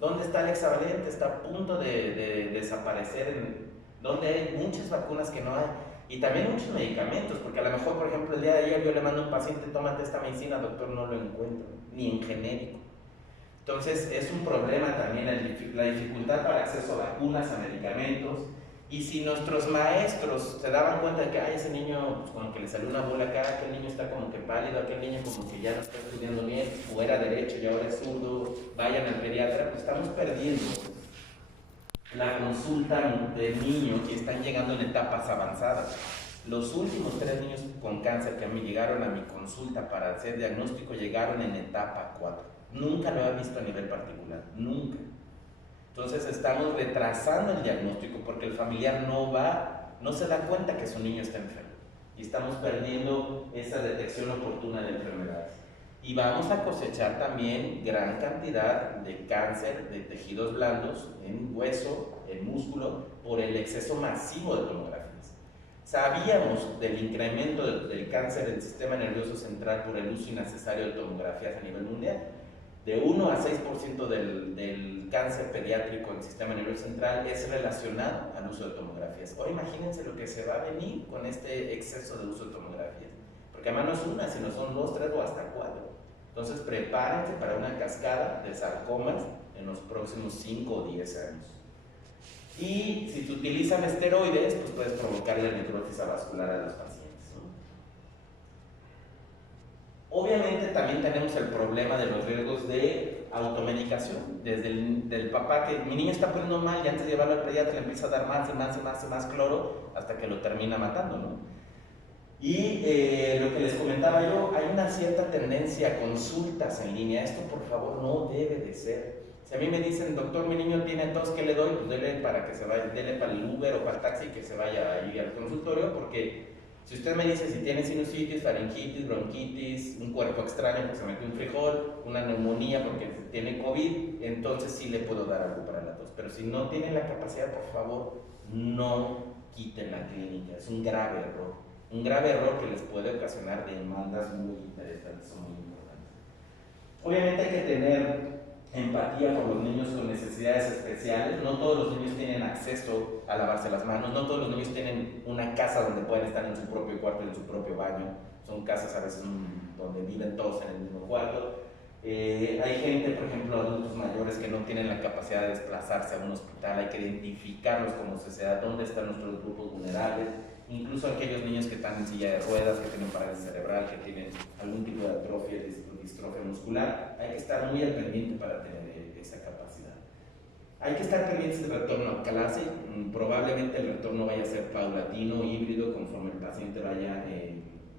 ¿Dónde está el hexavalente? Está a punto de desaparecer. Donde hay muchas vacunas que no hay. Y también muchos medicamentos, porque a lo mejor, por ejemplo, el día de ayer yo le mando a un paciente, tómate esta medicina, doctor, no lo encuentro, ni en genérico. Entonces es un problema también la dificultad para acceso a vacunas, a medicamentos. Y si nuestros maestros se daban cuenta de que ese niño, pues, como que le salió una bola acá, aquel niño está como que pálido, aquel niño como que ya no está estudiando bien, o era derecho y ahora es zurdo, vayan al pediatra, pues estamos perdiendo la consulta de niños que están llegando en etapas avanzadas. Los últimos 3 niños con cáncer que a mí llegaron a mi consulta para hacer diagnóstico llegaron en etapa 4. Nunca lo había visto a nivel particular, nunca. Entonces estamos retrasando el diagnóstico porque el familiar no se da cuenta que su niño está enfermo. Y estamos perdiendo esa detección oportuna de enfermedades. Y vamos a cosechar también gran cantidad de cáncer de tejidos blandos en hueso, en músculo, por el exceso masivo de tomografías. Sabíamos del incremento del cáncer del sistema nervioso central por el uso innecesario de tomografías a nivel mundial. De 1 a 6% del cáncer pediátrico en el sistema nervioso central es relacionado al uso de tomografías. Ahora imagínense lo que se va a venir con este exceso de uso de tomografías. Porque además no es una, sino son 2, 3 o hasta 4. Entonces prepárense para una cascada de sarcomas en los próximos 5 o 10 años. Y si se utilizan esteroides, pues puedes provocarle necrosis avascular a los pacientes, ¿no? Obviamente también tenemos el problema de los riesgos de automedicación. Desde del papá que mi niño está poniendo mal y antes de llevarlo al pediatra le empieza a dar más y más y más y más cloro hasta que lo termina matando, ¿no? Y lo que les comentaba yo, hay una cierta tendencia a consultas en línea. Esto por favor no debe de ser. Si a mí me dicen, doctor, mi niño tiene tos, ¿qué le doy? Pues dele para que se vaya, dele para el Uber o para el taxi que se vaya ahí al consultorio, porque si usted me dice si tiene sinusitis, faringitis, bronquitis, un cuerpo extraño porque se metió un frijol, una neumonía porque tiene COVID, entonces sí le puedo dar algo para la tos. Pero si no tiene la capacidad, por favor, no quiten la clínica. Es un grave error. Un grave error que les puede ocasionar demandas muy interesantes o muy importantes. Obviamente hay que tener empatía por los niños con necesidades especiales. No todos los niños tienen acceso a lavarse las manos, no todos los niños tienen una casa donde pueden estar en su propio cuarto, en su propio baño. Son casas a veces donde viven todos en el mismo cuarto. Hay gente, por ejemplo, adultos mayores que no tienen la capacidad de desplazarse a un hospital. Hay que identificarlos como sociedad, dónde están nuestros grupos vulnerables. Incluso aquellos niños que están en silla de ruedas, que tienen parálisis cerebral, que tienen algún tipo de atrofia, distrofia muscular, hay que estar muy al pendiente para tener esa capacidad. Hay que estar pendientes del retorno a clase. Probablemente el retorno vaya a ser paulatino, híbrido, conforme el paciente vaya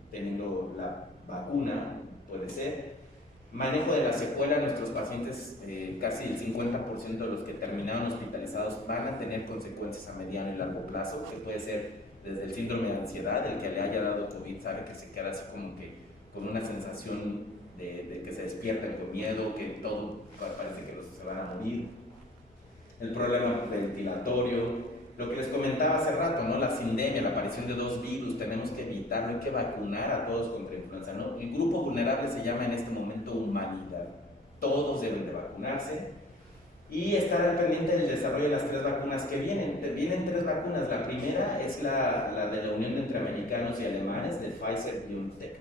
teniendo la vacuna, puede ser. Manejo de la secuela. Nuestros pacientes, casi el 50% de los que terminaron hospitalizados van a tener consecuencias a mediano y largo plazo, que puede ser desde el síndrome de ansiedad. El que le haya dado COVID sabe que se queda así como que con una sensación de que se despiertan con miedo, que todo parece que se van a morir. El problema ventilatorio, lo que les comentaba hace rato, ¿no? La sindemia, la aparición de 2 virus, tenemos que evitarlo, hay que vacunar a todos contra influenza, ¿no? El grupo vulnerable se llama en este momento humanidad. Todos deben de vacunarse. Y estar al pendiente del desarrollo de las 3 vacunas que vienen. Vienen 3 vacunas. La primera es la de la unión entre americanos y alemanes, de Pfizer y BioNTech.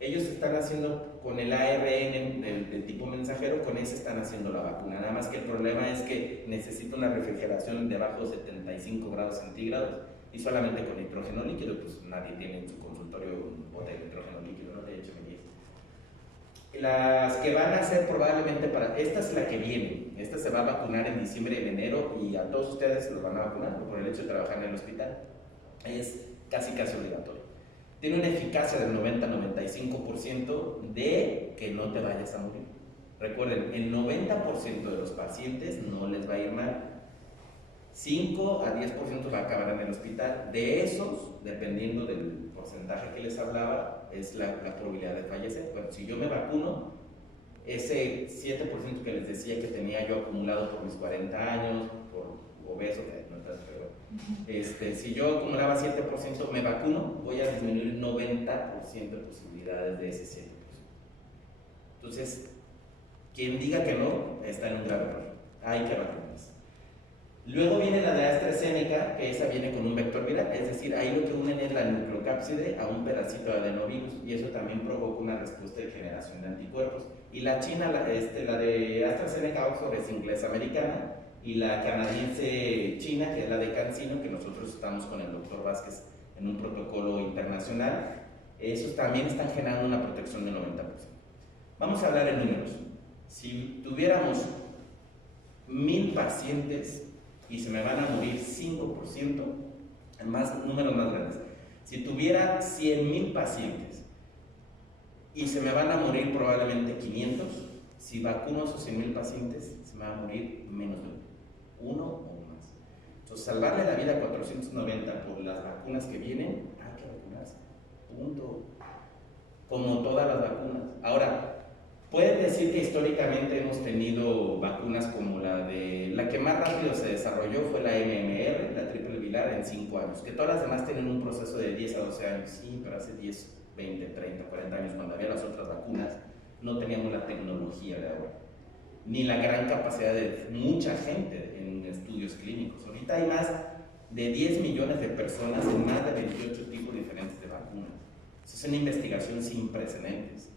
Ellos están haciendo con el ARN del tipo mensajero, con ese están haciendo la vacuna. Nada más que el problema es que necesita una refrigeración debajo de 75 grados centígrados y solamente con nitrógeno líquido. Pues nadie tiene en su consultorio un bote de nitrógeno líquido, ¿no? De hecho, las que van a ser probablemente esta es la que viene. Esta se va a vacunar en diciembre y en enero y a todos ustedes los van a vacunar por el hecho de trabajar en el hospital. Es casi obligatorio. Tiene una eficacia del 90-95% de que no te vayas a morir. Recuerden, el 90% de los pacientes no les va a ir mal. 5 a 10% va a acabar en el hospital. De esos, dependiendo del porcentaje que les hablaba, es la probabilidad de fallecer. Bueno, si yo me vacuno, ese 7% que les decía que tenía yo acumulado por mis 40 años, por obeso, que no está feo, si yo acumulaba 7%, me vacuno, voy a disminuir 90% de posibilidades de ese 7%. Entonces, quien diga que no, está en un grave error. Hay que vacunarse. Luego viene la de AstraZeneca, que esa viene con un vector viral, es decir, ahí lo que unen es la nucleocápside a un pedacito de adenovirus y eso también provoca una respuesta de generación de anticuerpos. Y la china, la de AstraZeneca Oxford es inglesa-americana y la canadiense china, que es la de CanSino, que nosotros estamos con el doctor Vázquez en un protocolo internacional, esos también están generando una protección del 90%. Vamos a hablar en números. Si tuviéramos 1000 pacientes y se me van a morir 5%, números más grandes. Si tuviera 100,000 pacientes y se me van a morir probablemente 500, si vacuno a esos 100,000 pacientes, se me va a morir menos de uno o más. Entonces, salvarle la vida a 490 por las vacunas que vienen, hay que vacunarse, punto. Como todas las vacunas. Ahora, pueden decir que históricamente hemos tenido vacunas como la que más rápido se desarrolló fue la MMR, la triple viral, en 5 años, que todas las demás tienen un proceso de 10 a 12 años, sí, pero hace 10, 20, 30, 40 años, cuando había las otras vacunas, no teníamos la tecnología de ahora, ni la gran capacidad de mucha gente en estudios clínicos. Ahorita hay más de 10 millones de personas en más de 28 tipos diferentes de vacunas. Eso es una investigación sin precedentes.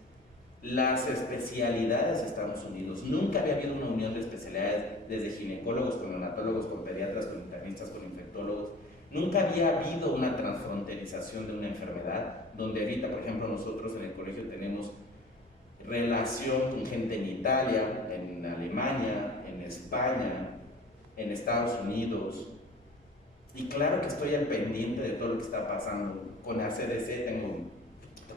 Las especialidades de Estados Unidos, nunca había habido una unión de especialidades, desde ginecólogos con neonatólogos, con pediatras, con internistas, con infectólogos. Nunca había habido una transfronterización de una enfermedad, donde ahorita, por ejemplo, nosotros en el colegio tenemos relación con gente en Italia, en Alemania, en España, en Estados Unidos. Y claro que estoy al pendiente de todo lo que está pasando. Con la CDC tengo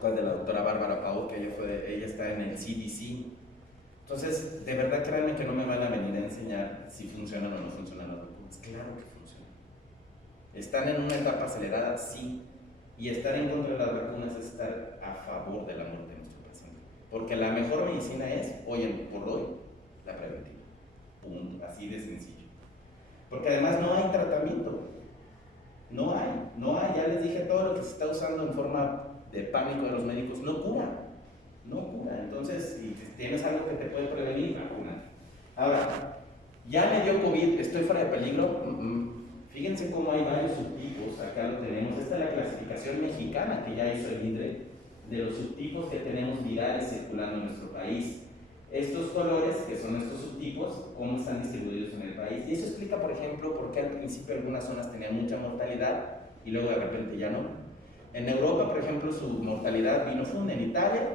de la doctora Bárbara Pau, que ella está en el CDC. Entonces, de verdad, créanme que no me van a venir a enseñar si funcionan o no funcionan las vacunas. Claro que funcionan. ¿Están en una etapa acelerada? Sí. Y estar en contra de las vacunas es estar a favor de la muerte de nuestro paciente. Porque la mejor medicina es, hoy por hoy, la preventiva. Punto. Así de sencillo. Porque además no hay tratamiento. No hay. Ya les dije, todo lo que se está usando en forma de pánico de los médicos no cura. Entonces, si tienes algo que te puede prevenir, vacuna. Ahora, ya me dio COVID, estoy fuera de peligro. Fíjense cómo hay varios subtipos. Acá lo tenemos. Esta es la clasificación mexicana que ya hizo el INDRE de los subtipos que tenemos virales circulando en nuestro país. Estos colores, que son estos subtipos, cómo están distribuidos en el país. Y eso explica, por ejemplo, por qué al principio algunas zonas tenían mucha mortalidad y luego de repente ya no. En Europa, por ejemplo, su mortalidad vino en Italia,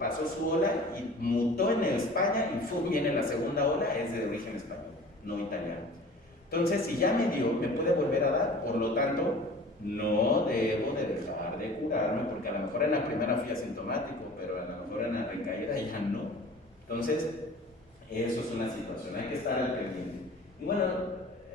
pasó su ola y mutó en España y viene la segunda ola, es de origen español, no italiano. Entonces, si ya me dio, me puede volver a dar, por lo tanto, no debo de dejar de curarme, porque a lo mejor en la primera fui asintomático, pero a lo mejor en la recaída ya no. Entonces, eso es una situación, hay que estar al pendiente. Y bueno,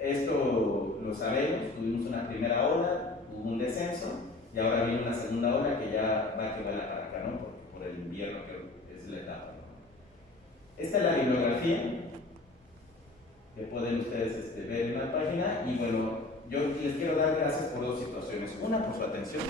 esto lo sabemos, tuvimos una primera ola, hubo un descenso, y ahora viene una segunda ola que ya va a quedar para acá, ¿no? Por el invierno que es la etapa, ¿no? Esta es la bibliografía que pueden ustedes ver en la página. Y bueno, yo les quiero dar gracias por dos situaciones. Una, por su atención.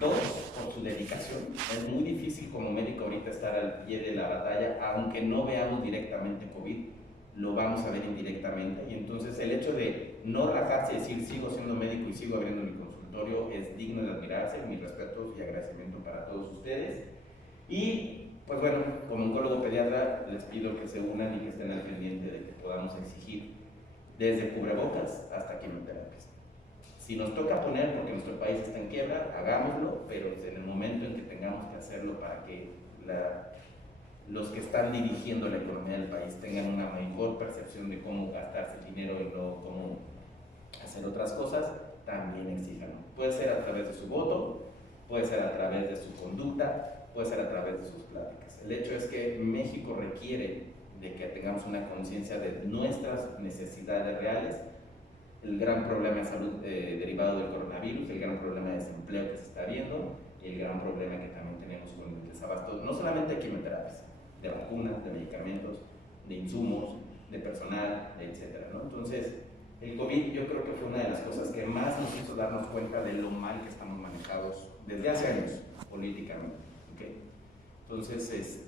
Dos, por su dedicación. Es muy difícil como médico ahorita estar al pie de la batalla, aunque no veamos directamente COVID, lo vamos a ver indirectamente. Y entonces el hecho de no rajarse y decir sigo siendo médico y sigo abriendo mi consultorio es digno de admirarse. Mis respetos y agradecimiento para todos ustedes. Y pues bueno, como oncólogo pediatra les pido que se unan y que estén al pendiente de que podamos exigir desde cubrebocas hasta quimioterapias. Si nos toca poner, porque nuestro país está en quiebra, hagámoslo, pero en el momento en que tengamos que hacerlo para que los que están dirigiendo la economía del país tengan una mejor percepción de cómo gastarse el dinero y no cómo hacer otras cosas, también exíjanlo. Puede ser a través de su voto, puede ser a través de su conducta, puede ser a través de sus pláticas. El hecho es que México requiere de que tengamos una conciencia de nuestras necesidades reales, el gran problema de salud derivado del coronavirus, el gran problema de desempleo que se está viendo y el gran problema que también tenemos con el desabasto, no solamente de quimioterapias, de vacunas, de medicamentos, de insumos, de personal, etcétera, ¿no? Entonces, el COVID yo creo que fue una de las cosas que más nos hizo darnos cuenta de lo mal que estamos manejados desde hace años políticamente, ¿okay? Entonces,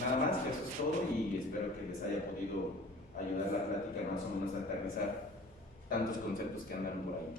nada más, que eso es todo y espero que les haya podido ayudar la plática más o menos a aterrizar tantos conceptos que andan por ahí.